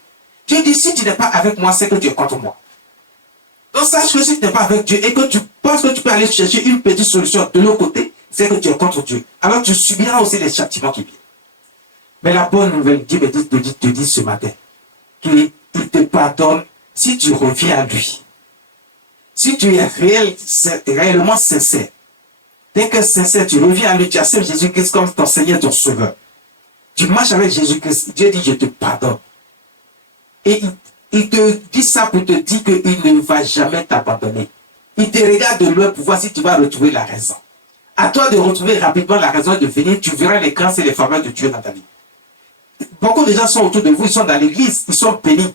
Dieu dit, si tu n'es pas avec moi, c'est que tu es contre moi. Donc sache que si tu n'es pas avec Dieu et que tu penses que tu peux aller chercher une petite solution de l'autre côté, c'est que tu es contre Dieu. Alors tu subiras aussi les châtiments qui viennent. Mais la bonne nouvelle, Dieu te dit ce matin qu'il te pardonne si tu reviens à lui. Si tu es réellement sincère. Dès que sincère, tu reviens à lui, tu acceptes Jésus-Christ comme ton Seigneur, ton Sauveur. Tu marches avec Jésus-Christ. Dieu dit, je te pardonne. Et il te dit ça pour te dire qu'il ne va jamais t'abandonner. Il te regarde de loin pour voir si tu vas retrouver la raison. À toi de retrouver rapidement la raison de venir, tu verras les grâces et les faveurs de Dieu dans ta vie. Beaucoup de gens sont autour de vous, ils sont dans l'église, ils sont bénis.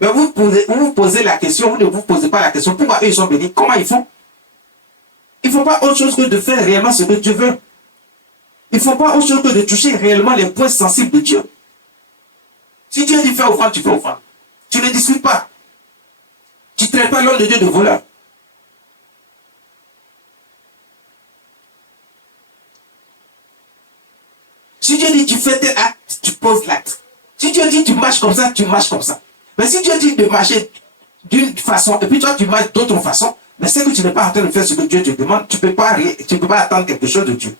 Mais vous vous posez la question, vous ne vous posez pas la question, pourquoi eux ils sont bénis? Comment ils font? Il ne faut pas autre chose que de faire réellement ce que Dieu veut. Il ne faut pas autre chose que de toucher réellement les points sensibles de Dieu. Si Dieu dit fais offrande, tu fais offrande. Tu ne discutes pas. Tu ne traites pas l'homme de Dieu de voleur. Si Dieu dit tu fais tel acte, tu poses l'acte. Si Dieu dit tu marches comme ça, tu marches comme ça. Mais si Dieu dit de marcher d'une façon, et puis toi tu marches d'autre façon, mais c'est que tu n'es pas en train de faire ce que Dieu te demande, tu ne peux pas attendre quelque chose de Dieu.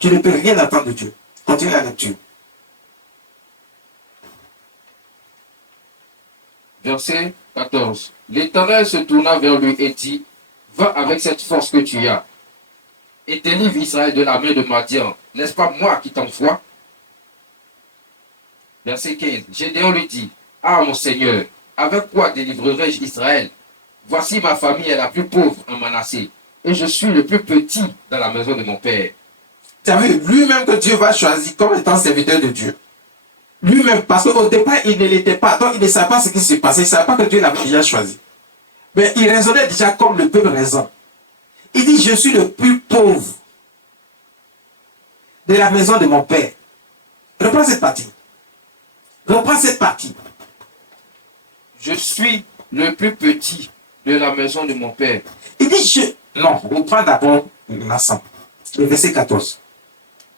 Tu ne peux rien attendre de Dieu. Continue la lecture. Verset 14. L'Éternel se tourna vers lui et dit, va avec cette force que tu as et délivre Israël de la main de Madian. N'est-ce pas moi qui t'envoie? Verset 15. Gédéon lui dit, ah mon Seigneur, avec quoi délivrerai-je Israël? Voici ma famille est la plus pauvre en Manassé, et je suis le plus petit dans la maison de mon père. Tu as vu, lui-même que Dieu va choisir comme étant serviteur de Dieu. Lui-même, parce qu'au départ, il ne l'était pas, donc il ne savait pas ce qui se passait, il ne savait pas que Dieu l'avait déjà choisi. Mais il raisonnait déjà comme le peuple raisonne. Il dit, je suis le plus pauvre de la maison de mon père. Reprends cette partie. Reprends cette partie. Je suis le plus petit de la maison de mon père. Il dit, non, reprends d'abord l'ensemble. Le verset 14.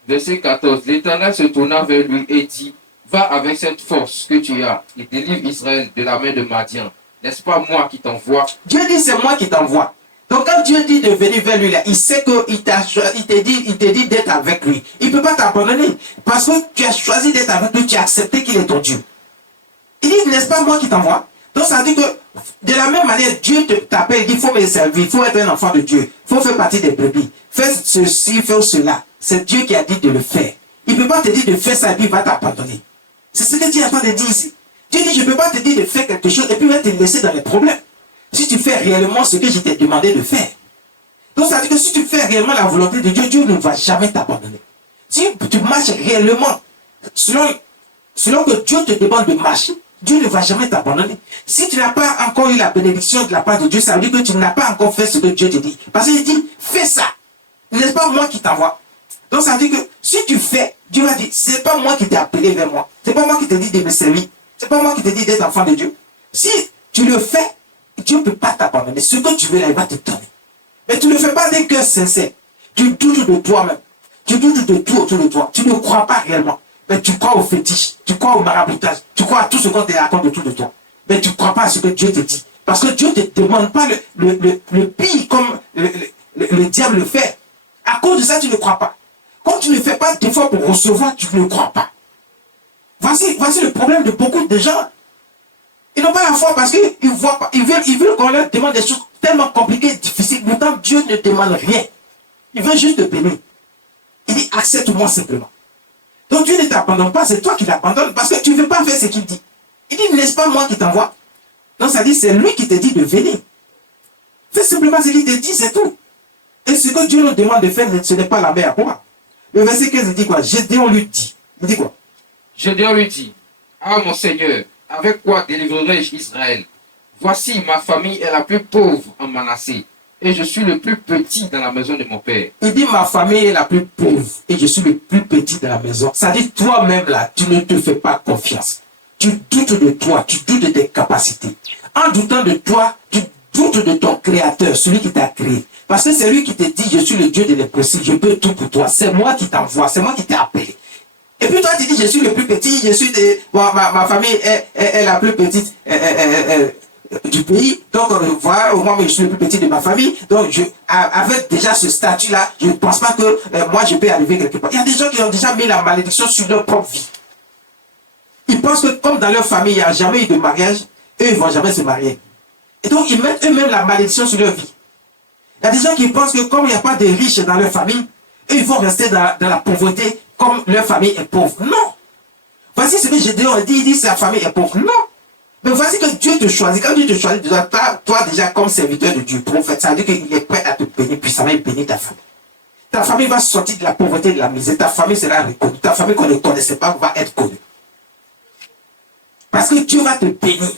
Verset 14. L'Éternel se tourna vers lui et dit, va avec cette force que tu as et délivre Israël de la main de Madian. N'est-ce pas moi qui t'envoie? Dieu dit, c'est moi qui t'envoie. Donc quand Dieu dit de venir vers lui, là, il sait qu'il te dit d'être avec lui. Il ne peut pas t'abandonner. Parce que tu as choisi d'être avec lui, tu as accepté qu'il est ton Dieu. Il dit, n'est-ce pas moi qui t'envoie? Donc ça veut dire que de la même manière, Dieu t'appelle, il dit, il faut me servir, il faut être un enfant de Dieu, il faut faire partie des brebis. Fais ceci, fais cela. C'est Dieu qui a dit de le faire. Il ne peut pas te dire de faire ça et puis il va t'abandonner. C'est ce que Dieu est en train de dire ici. Dieu dit, je ne peux pas te dire de faire quelque chose et puis il va te laisser dans les problèmes. Si tu fais réellement ce que je t'ai demandé de faire. Donc ça veut dire que si tu fais réellement la volonté de Dieu, Dieu ne va jamais t'abandonner. Si tu marches réellement selon que Dieu te demande de marcher, Dieu ne va jamais t'abandonner. Si tu n'as pas encore eu la bénédiction de la part de Dieu, ça veut dire que tu n'as pas encore fait ce que Dieu te dit. Parce qu'il dit, fais ça. N'est-ce pas moi qui t'envoie? Donc ça veut dire que si tu fais, Dieu va dire, c'est pas moi qui t'ai appelé vers moi. C'est pas moi qui te dis de me servir. C'est pas moi qui te dis d'être enfant de Dieu. Si tu le fais, Dieu ne peut pas t'abandonner. Ce que tu veux là, il va te donner. Mais tu ne le fais pas d'un cœur sincère. Tu doutes de toi-même. Tu doutes de tout autour de toi. Tu ne crois pas réellement. Mais tu crois au fétiche. Tu crois au maraboutage. Tu crois à tout ce qu'on te raconte autour de toi. Mais tu ne crois pas à ce que Dieu te dit. Parce que Dieu ne te demande pas le pire comme le diable le fait. À cause de ça, tu ne crois pas. Quand tu ne fais pas d'effort pour recevoir, tu ne crois pas. Voici le problème de beaucoup de gens. Ils n'ont pas la foi parce qu'ils voient pas. Ils veulent qu'on leur demande des choses tellement compliquées, difficiles. Pourtant, Dieu ne demande rien. Il veut juste te bénir. Il dit, accepte-moi simplement. Donc Dieu ne t'abandonne pas, c'est toi qui l'abandonnes parce que tu ne veux pas faire ce qu'il dit. Il dit, n'est-ce pas moi qui t'envoie? Donc ça dit, c'est lui qui te dit de venir. Fais simplement ce qu'il te dit, c'est tout. Et ce que Dieu nous demande de faire, ce n'est pas la mer à quoi. Le verset 15, il dit quoi? Gédéon lui dit. Il dit quoi? Gédéon lui dit, ah mon Seigneur, avec quoi délivrerai-je Israël? Voici ma famille est la plus pauvre en Manassé, et je suis le plus petit dans la maison de mon père. Il dit, ma famille est la plus pauvre et je suis le plus petit de la maison. Ça dit, toi-même là, tu ne te fais pas confiance. Tu doutes de toi, tu doutes de tes capacités. En doutant de toi, tu doutes de ton créateur, celui qui t'a créé. Parce que c'est lui qui te dit, je suis le Dieu de l'impossible, je peux tout pour toi. C'est moi qui t'envoie, c'est moi qui t'ai appelé. Et puis toi, tu dis, je suis le plus petit, je suis ma famille est la plus petite du pays. Donc, voilà, au moins, je suis le plus petit de ma famille. Donc, avec déjà ce statut-là, je ne pense pas que moi, je peux arriver quelque part. Il y a des gens qui ont déjà mis la malédiction sur leur propre vie. Ils pensent que comme dans leur famille, il n'y a jamais eu de mariage, eux, ils ne vont jamais se marier. Et donc, ils mettent eux-mêmes la malédiction sur leur vie. Il y a des gens qui pensent que comme il n'y a pas de riches dans leur famille, eux, ils vont rester dans la pauvreté comme leur famille est pauvre. Non. Voici ce que Gédéon a dit. Il dit sa famille est pauvre. Non. Mais voici que Dieu te choisit. Quand Dieu te choisit, toi déjà comme serviteur de Dieu, prophète, ça veut dire qu'il est prêt à te bénir puissamment et bénir ta famille. Ta famille va sortir de la pauvreté et de la misère. Ta famille sera reconnue. Ta famille qu'on ne connaissait pas va être connue. Parce que Dieu va te bénir.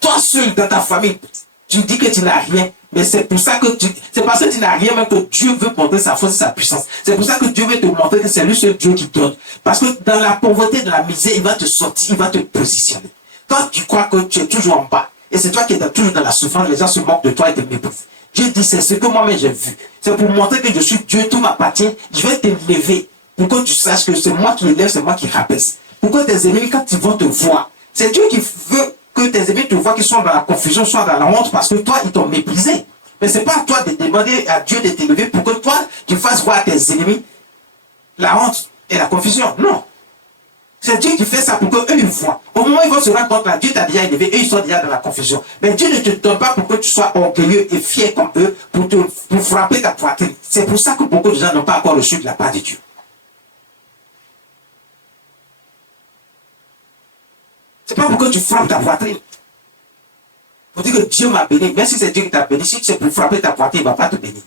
Toi seul dans ta famille, tu dis que tu n'as rien. Mais c'est pour ça que c'est parce que tu n'as rien même que Dieu veut montrer sa force et sa puissance. C'est pour ça que Dieu veut te montrer que c'est lui seul Dieu qui donne. Parce que dans la pauvreté, dans la misère, il va te sortir, il va te positionner. Toi, tu crois que tu es toujours en bas. Et c'est toi qui es toujours dans la souffrance. Les gens se moquent de toi et te méprisent. Dieu dit, c'est ce que moi-même j'ai vu. C'est pour montrer que je suis Dieu, tout m'appartient. Je vais t'élever pour que tu saches que c'est moi qui élève, c'est moi qui rabaisse. Pour que tes ennemis, quand ils vont te voir, c'est Dieu qui veut que tes ennemis te voient, qu'ils soient dans la confusion, soit dans la honte, parce que toi, ils t'ont méprisé. Mais ce n'est pas à toi de demander à Dieu de t'élever pour que toi, tu fasses voir à tes ennemis la honte et la confusion. Non. C'est Dieu qui fait ça pour qu'eux, ils voient. Au moment où ils vont se rendre compte que Dieu t'a déjà élevé, eux, ils sont déjà dans la confusion. Mais Dieu ne te donne pas pour que tu sois orgueilleux et fier comme eux, pour frapper ta poitrine. C'est pour ça que beaucoup de gens n'ont pas encore reçu de la part de Dieu. C'est pas pour que tu frappes ta poitrine. Pour dire que Dieu m'a béni. Même si c'est Dieu qui t'a béni, si c'est pour frapper ta poitrine, il ne va pas te bénir.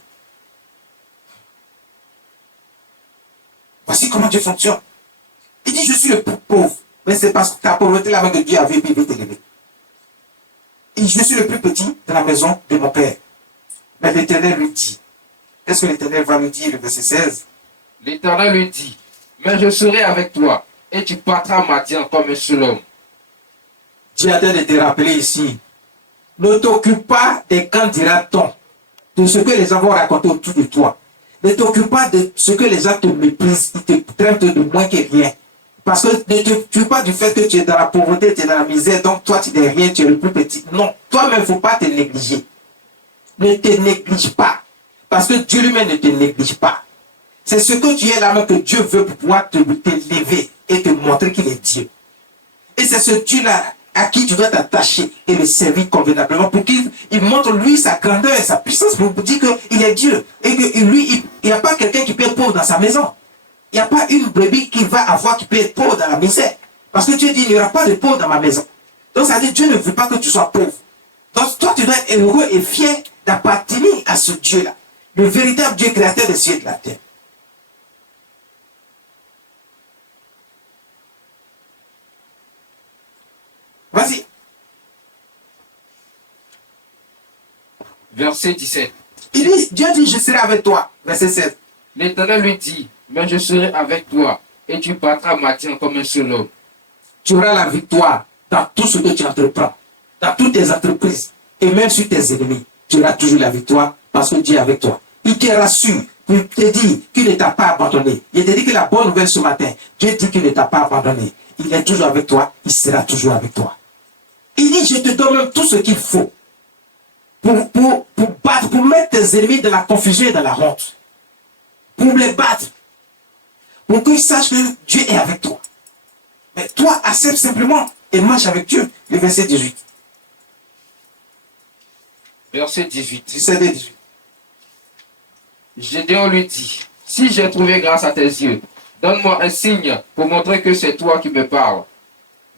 Voici comment Dieu fonctionne. Il dit, je suis le plus pauvre. Mais c'est parce que ta pauvreté là-bas que Dieu avait pu t'élever. Il dit, je suis le plus petit de la maison de mon père. Mais l'Éternel lui dit. Qu'est-ce que l'Éternel va lui dire, le verset 16? L'Éternel lui dit, mais je serai avec toi, et tu battras Madian comme un seul homme. Dieu a de te rappeler ici. Ne t'occupe pas des quand dira-t-on, de ce que les gens vont raconter autour de toi. Ne t'occupe pas de ce que les gens te méprisent, ils te traitent de moins que rien. Parce que ne t'occupe pas du fait que tu es dans la pauvreté, tu es dans la misère, donc toi tu n'es rien, tu es le plus petit. Non, toi-même, il ne faut pas te négliger. Ne te néglige pas. Parce que Dieu lui-même ne te néglige pas. C'est ce que tu es là-même que Dieu veut pour pouvoir t'élever et te montrer qu'il est Dieu. Et c'est ce Dieu-là à qui tu dois t'attacher et le servir convenablement pour qu'il montre lui sa grandeur et sa puissance pour dire qu'il est Dieu et que lui, il n'y a pas quelqu'un qui peut être pauvre dans sa maison. Il n'y a pas une brebis qui va avoir qui peut être pauvre dans la misère. Parce que Dieu dit, il n'y aura pas de pauvre dans ma maison. Donc ça veut dire, Dieu ne veut pas que tu sois pauvre. Donc toi, tu dois être heureux et fier d'appartenir à ce Dieu-là. Le véritable Dieu créateur des cieux et de la terre. Vas-y. Verset 17. Il dit, Dieu dit, je serai avec toi. Verset 16. L'Éternel lui dit, mais je serai avec toi, et tu battras Madian comme un seul homme. Tu auras la victoire dans tout ce que tu entreprends, dans toutes tes entreprises, et même sur tes ennemis. Tu auras toujours la victoire parce que Dieu est avec toi. Il te rassure, il te dit qu'il ne t'a pas abandonné. Il te dit que la bonne nouvelle ce matin, Dieu dit qu'il ne t'a pas abandonné. Il est toujours avec toi, il sera toujours avec toi. Il dit, je te donne même tout ce qu'il faut pour battre, pour mettre tes ennemis dans la confusion et dans la honte. Pour les battre. Pour qu'ils sachent que Dieu est avec toi. Mais toi, accepte simplement et marche avec Dieu. Le verset 18. Verset 18. 17 et 18. Gédéon lui dit, si j'ai trouvé grâce à tes yeux, donne-moi un signe pour montrer que c'est toi qui me parles.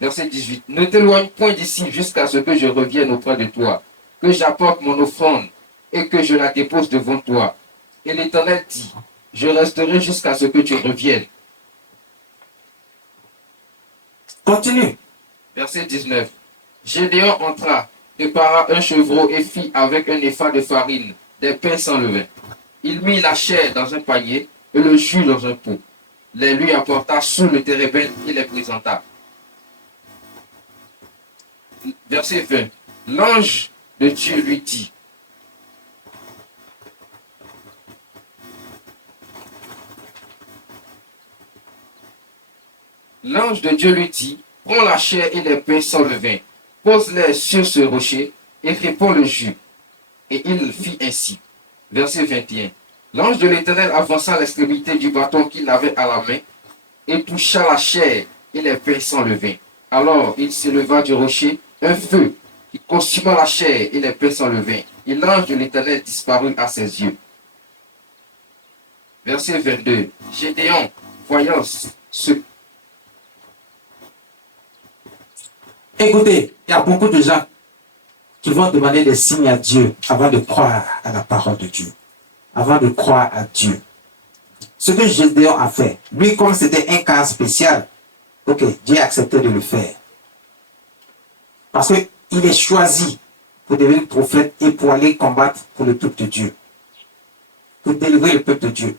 Verset 18. Ne t'éloigne point d'ici jusqu'à ce que je revienne auprès de toi, que j'apporte mon offrande et que je la dépose devant toi. Et l'Éternel dit, je resterai jusqu'à ce que tu reviennes. Continue. Verset 19. Gédéon entra prépara un chevreau et fit avec un épha de farine des pains sans levain. Il mit la chair dans un panier et le jus dans un pot. Les lui apporta sous le térébinthe et les présenta. Verset 20. L'ange de Dieu lui dit, l'ange de Dieu lui dit, prends la chair et les pains sans levain, pose-les sur ce rocher et répands le jus. Et il fit ainsi. Verset 21. L'ange de l'Éternel avança l'extrémité du bâton qu'il avait à la main et toucha la chair et les pains sans levain. Alors il s'éleva du rocher un feu qui consuma la chair et les pains sans levain. Et l'ange de l'Éternel disparut à ses yeux. Verset 22. Gédéon, voyant ce... Écoutez, il y a beaucoup de gens qui vont demander des signes à Dieu avant de croire à la parole de Dieu. Avant de croire à Dieu. Ce que Gédéon a fait, lui, comme c'était un cas spécial, ok, Dieu a accepté de le faire. Parce qu'il est choisi pour devenir prophète et pour aller combattre pour le peuple de Dieu. Pour délivrer le peuple de Dieu.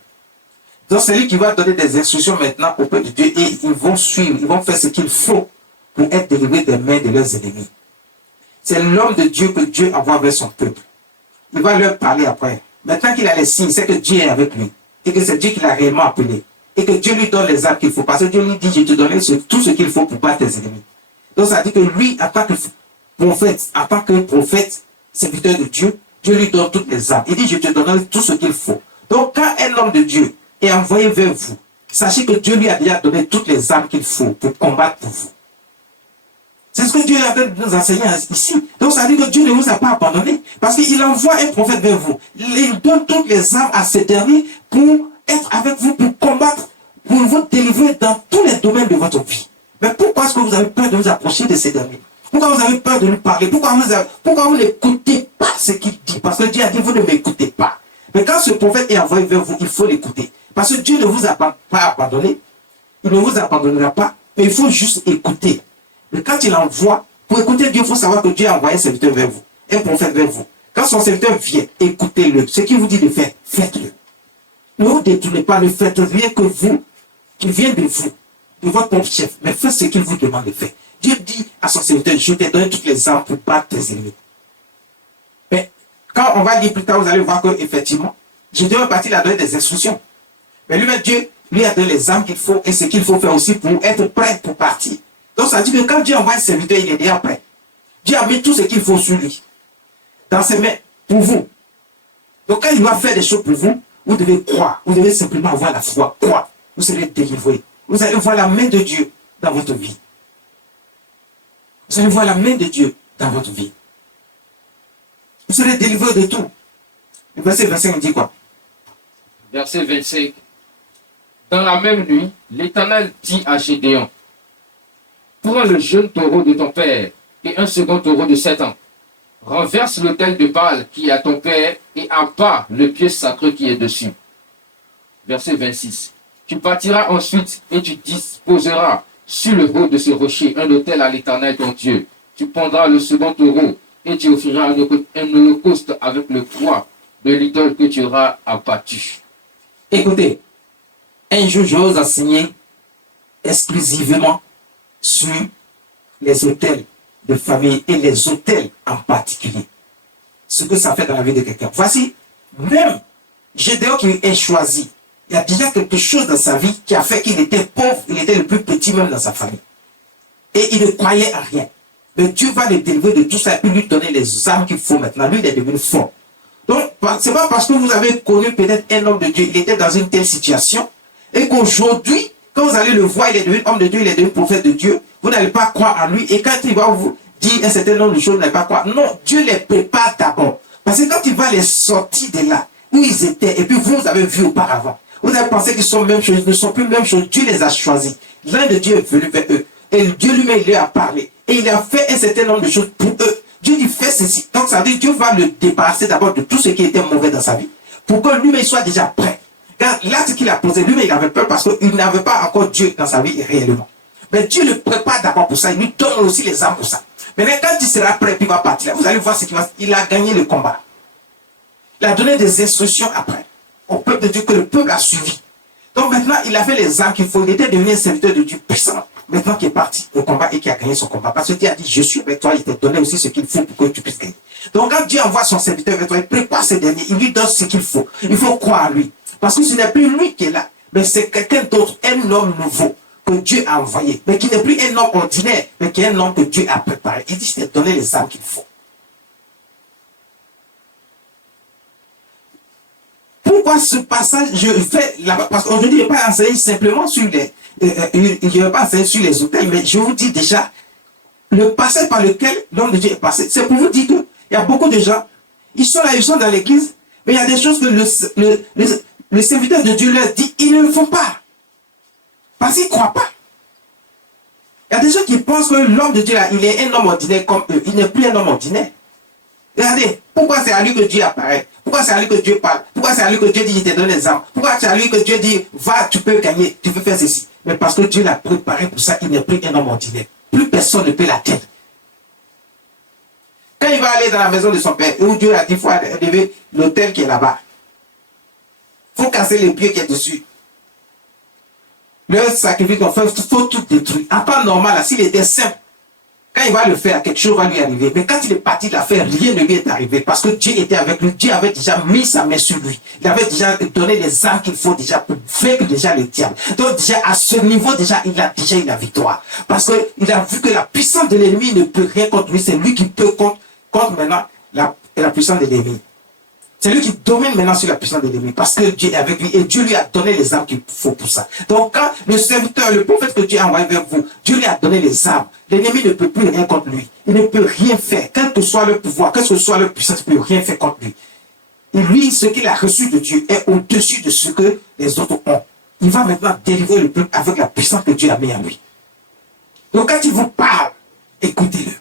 Donc c'est lui qui va donner des instructions maintenant au peuple de Dieu et ils vont suivre, ils vont faire ce qu'il faut pour être délivrés des mains de leurs ennemis. C'est l'homme de Dieu que Dieu envoie vers son peuple. Il va leur parler après. Maintenant qu'il a les signes, c'est que Dieu est avec lui. Et que c'est Dieu qui l'a réellement appelé. Et que Dieu lui donne les armes qu'il faut. Parce que Dieu lui dit, je te donne tout ce qu'il faut pour battre tes ennemis. Donc ça dit que lui, en tant que prophète, serviteur de Dieu, Dieu lui donne toutes les armes. Il dit, je te donnerai tout ce qu'il faut. Donc quand un homme de Dieu est envoyé vers vous, sachez que Dieu lui a déjà donné toutes les armes qu'il faut pour combattre pour vous. C'est ce que Dieu est en train de nous enseigner ici. Donc ça dit que Dieu ne vous a pas abandonné. Parce qu'il envoie un prophète vers vous. Il donne toutes les armes à ce dernier pour être avec vous, pour combattre, pour vous délivrer dans tous les domaines de votre vie. Mais pourquoi est-ce que vous avez peur de vous approcher de ces derniers? Pourquoi vous avez peur de lui parler? Pourquoi vous n'écoutez pas ce qu'il dit? Parce que Dieu a dit, vous ne m'écoutez pas. Mais quand ce prophète est envoyé vers vous, il faut l'écouter. Parce que Dieu ne vous a pas abandonné. Il ne vous abandonnera pas. Mais il faut juste écouter. Mais quand il envoie, pour écouter Dieu, il faut savoir que Dieu a envoyé un serviteur vers vous, un prophète vers vous. Quand son serviteur vient, écoutez-le. Ce qu'il vous dit de faire, faites-le. Ne vous détournez pas, ne faites rien que vous, qui vient de vous, de votre propre chef. Mais faites ce qu'il vous demande de faire. Dieu dit à son serviteur, je t'ai donné toutes les armes pour battre tes ennemis. Mais quand on va lire plus tard, vous allez voir qu'effectivement, je devais partir à donner des instructions. Mais lui-même, Dieu lui a donné les armes qu'il faut et ce qu'il faut faire aussi pour être prêt pour partir. Donc ça dit que quand Dieu envoie un serviteur, il est déjà prêt. Dieu a mis tout ce qu'il faut sur lui. Dans ses mains, pour vous. Donc quand il va faire des choses pour vous, vous devez croire. Vous devez simplement avoir la foi. Croire. Vous serez délivré. Vous allez voir la main de Dieu dans votre vie. Vous allez voir la main de Dieu dans votre vie. Vous serez délivré de tout. Le verset 25 dit quoi? Verset 25. Dans la même nuit, l'Éternel dit à Gédéon, prends le jeune taureau de ton père et un second taureau de 7 ans. Renverse l'autel de Baal qui est à ton père et abat le pied sacré qui est dessus. Verset 26. Tu bâtiras ensuite et tu disposeras sur le haut de ce rocher un autel à l'Éternel ton Dieu. Tu prendras le second taureau et tu offriras un holocauste avec le poids de l'idole que tu auras abattu. Écoutez, un jour je vais vous enseigner exclusivement sur les hôtels de famille et les hôtels en particulier. Ce que ça fait dans la vie de quelqu'un. Voici, même Gédéon qui est choisi, il y a déjà quelque chose dans sa vie qui a fait qu'il était pauvre, il était le plus petit même dans sa famille. Et il ne croyait à rien. Mais Dieu va le délivrer de tout ça et lui donner les armes qu'il faut maintenant. Lui, il est devenu fort. Donc, c'est pas parce que vous avez connu peut-être un homme de Dieu, il était dans une telle situation, et qu'aujourd'hui, quand vous allez le voir, il est devenu homme de Dieu, il est devenu prophète de Dieu, vous n'allez pas croire en lui, et quand il va vous dire un certain nombre de choses, vous n'allez pas croire. Non, Dieu les prépare d'abord. Parce que quand il va les sortir de là, où ils étaient, et puis vous avez vu auparavant, vous avez pensé qu'ils sont même chose, ils ne sont plus même chose, Dieu les a choisis. L'un de Dieu est venu vers eux, et Dieu lui-même, il leur a parlé, et il a fait un certain nombre de choses pour eux. Dieu dit, fais ceci. Donc ça veut dire Dieu va le débarrasser d'abord de tout ce qui était mauvais dans sa vie, pour que lui-même soit déjà prêt. Car l'acte qu'il a posé, lui-même, il avait peur parce qu'il n'avait pas encore Dieu dans sa vie réellement. Mais Dieu le prépare d'abord pour ça, il lui donne aussi les armes pour ça. Maintenant, quand il sera prêt, puis il va partir, vous allez voir ce qu'il va. Il a gagné le combat. Il a donné des instructions après au peuple de Dieu que le peuple a suivi. Donc maintenant, il a fait les armes qu'il faut. Il était devenu un serviteur de Dieu puissant. Maintenant qui est parti au combat et qui a gagné son combat. Parce que Dieu a dit, je suis avec toi, il t'a donné aussi ce qu'il faut pour que tu puisses gagner. Donc quand Dieu envoie son serviteur avec toi, il prépare ses derniers, il lui donne ce qu'il faut. Il faut croire à lui. Parce que ce n'est plus lui qui est là, mais c'est quelqu'un d'autre, un homme nouveau que Dieu a envoyé. Mais qui n'est plus un homme ordinaire, mais qui est un homme que Dieu a préparé. Il dit, je t'ai donné les armes qu'il faut. Pourquoi ce passage, je fais là-bas, parce qu'aujourd'hui, je ne vais pas enseigner simplement sur les, je ne vais pas enseigner sur les hôtels, mais je vous dis déjà, le passage par lequel l'homme de Dieu est passé, c'est pour vous dire qu'il y a beaucoup de gens, ils sont là, ils sont dans l'église, mais il y a des choses que le serviteur de Dieu leur dit, ils ne le font pas. Parce qu'ils ne croient pas. Il y a des gens qui pensent que l'homme de Dieu, là, il est un homme ordinaire comme eux. Il n'est plus un homme ordinaire. Regardez, pourquoi c'est à lui que Dieu apparaît? Pourquoi c'est à lui que Dieu parle? Pourquoi c'est à lui que Dieu dit, je te donne les armes? Pourquoi c'est à lui que Dieu dit, va, tu peux gagner, tu peux faire ceci? Mais parce que Dieu l'a préparé pour ça, il n'est plus un homme ordinaire. Plus personne ne peut l'atteindre. Quand il va aller dans la maison de son père, où Dieu a dit, il faut élever l'autel qui est là-bas. Il faut casser les pieds qui est dessus. Le sacrifice qu'on fait, il faut tout détruire. En temps normal, s'il était simple, quand il va le faire, quelque chose va lui arriver. Mais quand il est parti de la faire, rien ne lui est arrivé. Parce que Dieu était avec lui. Dieu avait déjà mis sa main sur lui. Il avait déjà donné les armes qu'il faut déjà pour vaincre déjà le diable. Donc déjà, à ce niveau, déjà, il a déjà eu la victoire. Parce qu'il a vu que la puissance de l'ennemi ne peut rien contre lui. C'est lui qui peut contre maintenant la puissance de l'ennemi. C'est lui qui domine maintenant sur la puissance de l'ennemi. Parce que Dieu est avec lui. Et Dieu lui a donné les armes qu'il faut pour ça. Donc quand le serviteur, le prophète que Dieu a envoyé vers vous, Dieu lui a donné les armes. L'ennemi ne peut plus rien contre lui. Il ne peut rien faire. Quel que soit le pouvoir, quelle que soit leur puissance, il ne peut rien faire contre lui. Et lui, ce qu'il a reçu de Dieu est au-dessus de ce que les autres ont. Il va maintenant délivrer le peuple avec la puissance que Dieu a mis en lui. Donc quand il vous parle, écoutez-le.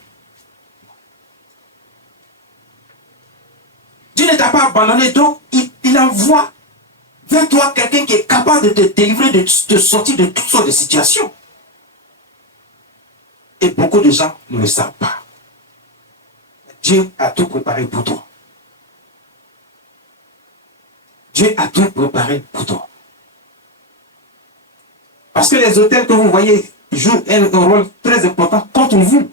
Dieu ne t'a pas abandonné, donc il envoie vers toi quelqu'un qui est capable de te délivrer, de te sortir de toutes sortes de situations. Et beaucoup de gens ne le savent pas. Dieu a tout préparé pour toi. Dieu a tout préparé pour toi. Parce que les hôtels que vous voyez jouent un rôle très important contre vous.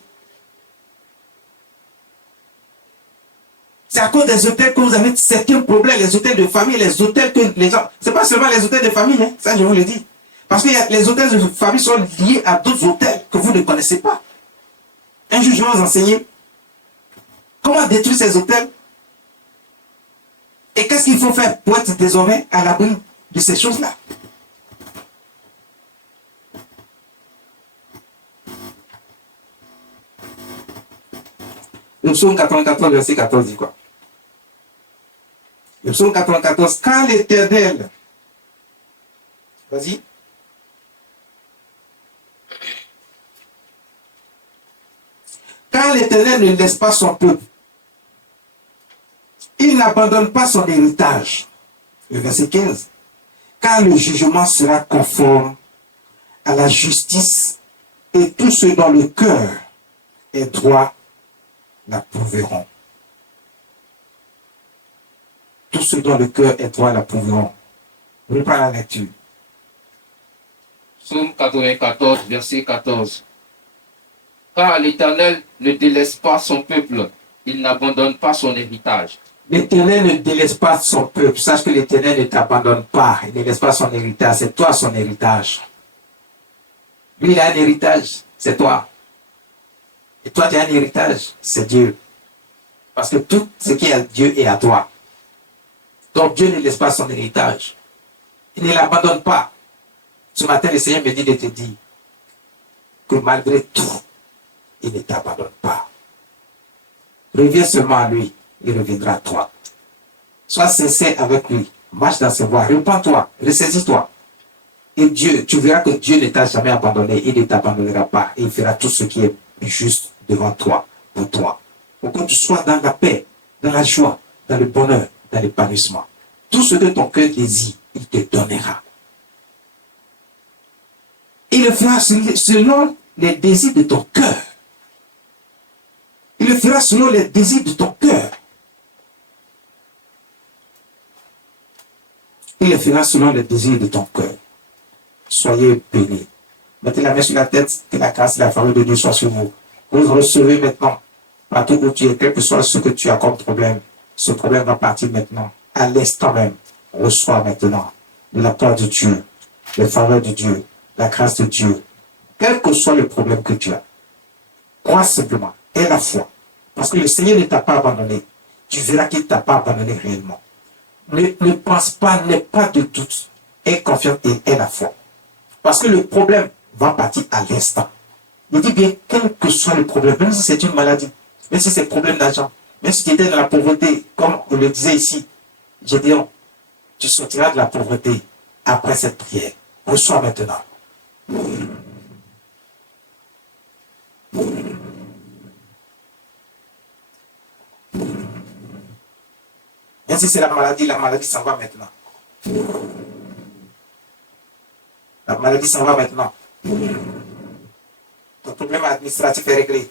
C'est à cause des hôtels que vous avez certains problèmes, les hôtels de famille, les hôtels que les gens... C'est pas seulement les hôtels de famille, hein, ça je vous le dis. Parce que les hôtels de famille sont liés à d'autres hôtels que vous ne connaissez pas. Un jour, je vais vous enseigner comment détruire ces hôtels et qu'est-ce qu'il faut faire pour être désormais à l'abri de ces choses-là. Le psaume 94, verset 14 dit quoi? Le psaume 94, quand l'Éternel, vas-y, quand l'Éternel ne laisse pas son peuple, il n'abandonne pas son héritage. Le verset 15, car le jugement sera conforme à la justice et tout ce dont le cœur est droit l'approuveront. Tous ceux dont le cœur est droit l'approuveront. Reprends la lecture. Psaume 94, verset 14. Car l'Éternel ne délaisse pas son peuple, il n'abandonne pas son héritage. L'Éternel ne délaisse pas son peuple. Sache que l'Éternel ne t'abandonne pas. Il ne laisse pas son héritage. C'est toi son héritage. Lui, il a un héritage. C'est toi. Et toi, tu as un héritage. C'est Dieu. Parce que tout ce qui est à Dieu est à toi. Donc Dieu ne laisse pas son héritage. Il ne l'abandonne pas. Ce matin, le Seigneur me dit de te dire que malgré tout, il ne t'abandonne pas. Reviens seulement à lui. Il reviendra à toi. Sois sincère avec lui. Marche dans ses voies. Repends-toi. Ressaisis-toi. Et Dieu, tu verras que Dieu ne t'a jamais abandonné. Il ne t'abandonnera pas. Et il fera tout ce qui est juste devant toi, pour toi. Pour que tu sois dans la paix, dans la joie, dans le bonheur, dans l'épanouissement. Tout ce que ton cœur désire, il te donnera. Il le fera selon les désirs de ton cœur. Il le fera selon les désirs de ton cœur. Il le fera selon les désirs de ton cœur. Soyez bénis. Mettez la main sur la tête, que la grâce et la faveur de Dieu soient sur vous. Vous recevez maintenant, partout où tu es, quel que soit ce que tu as comme problème, ce problème va partir maintenant, à l'instant même. Reçois maintenant de la part de Dieu, les faveurs de Dieu, la grâce de Dieu, quel que soit le problème que tu as. Crois simplement, aie la foi, parce que le Seigneur ne t'a pas abandonné. Tu verras qu'il ne t'a pas abandonné réellement. Ne pense pas, n'aie pas de doute, aie confiance et aie la foi. Parce que le problème va partir à l'instant. Il dit bien, quel que soit le problème, même si c'est une maladie, même si c'est un problème d'argent, même si tu étais dans la pauvreté, comme on le disait ici, Gédéon, tu sortiras de la pauvreté après cette prière. Reçois maintenant. Même si c'est la maladie s'en va maintenant. La maladie s'en va maintenant. Ton problème administratif est réglé.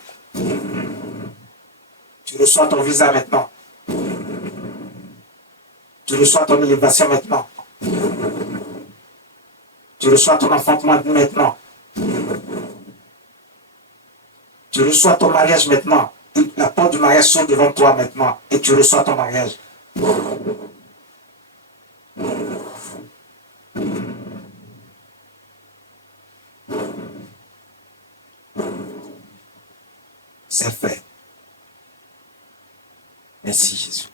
Tu reçois ton visa maintenant. Tu reçois ton élévation maintenant. Tu reçois ton enfantement maintenant. Tu reçois ton mariage maintenant. La porte du mariage s'ouvre devant toi maintenant. Et tu reçois ton mariage. C'est fait. Merci Jésus.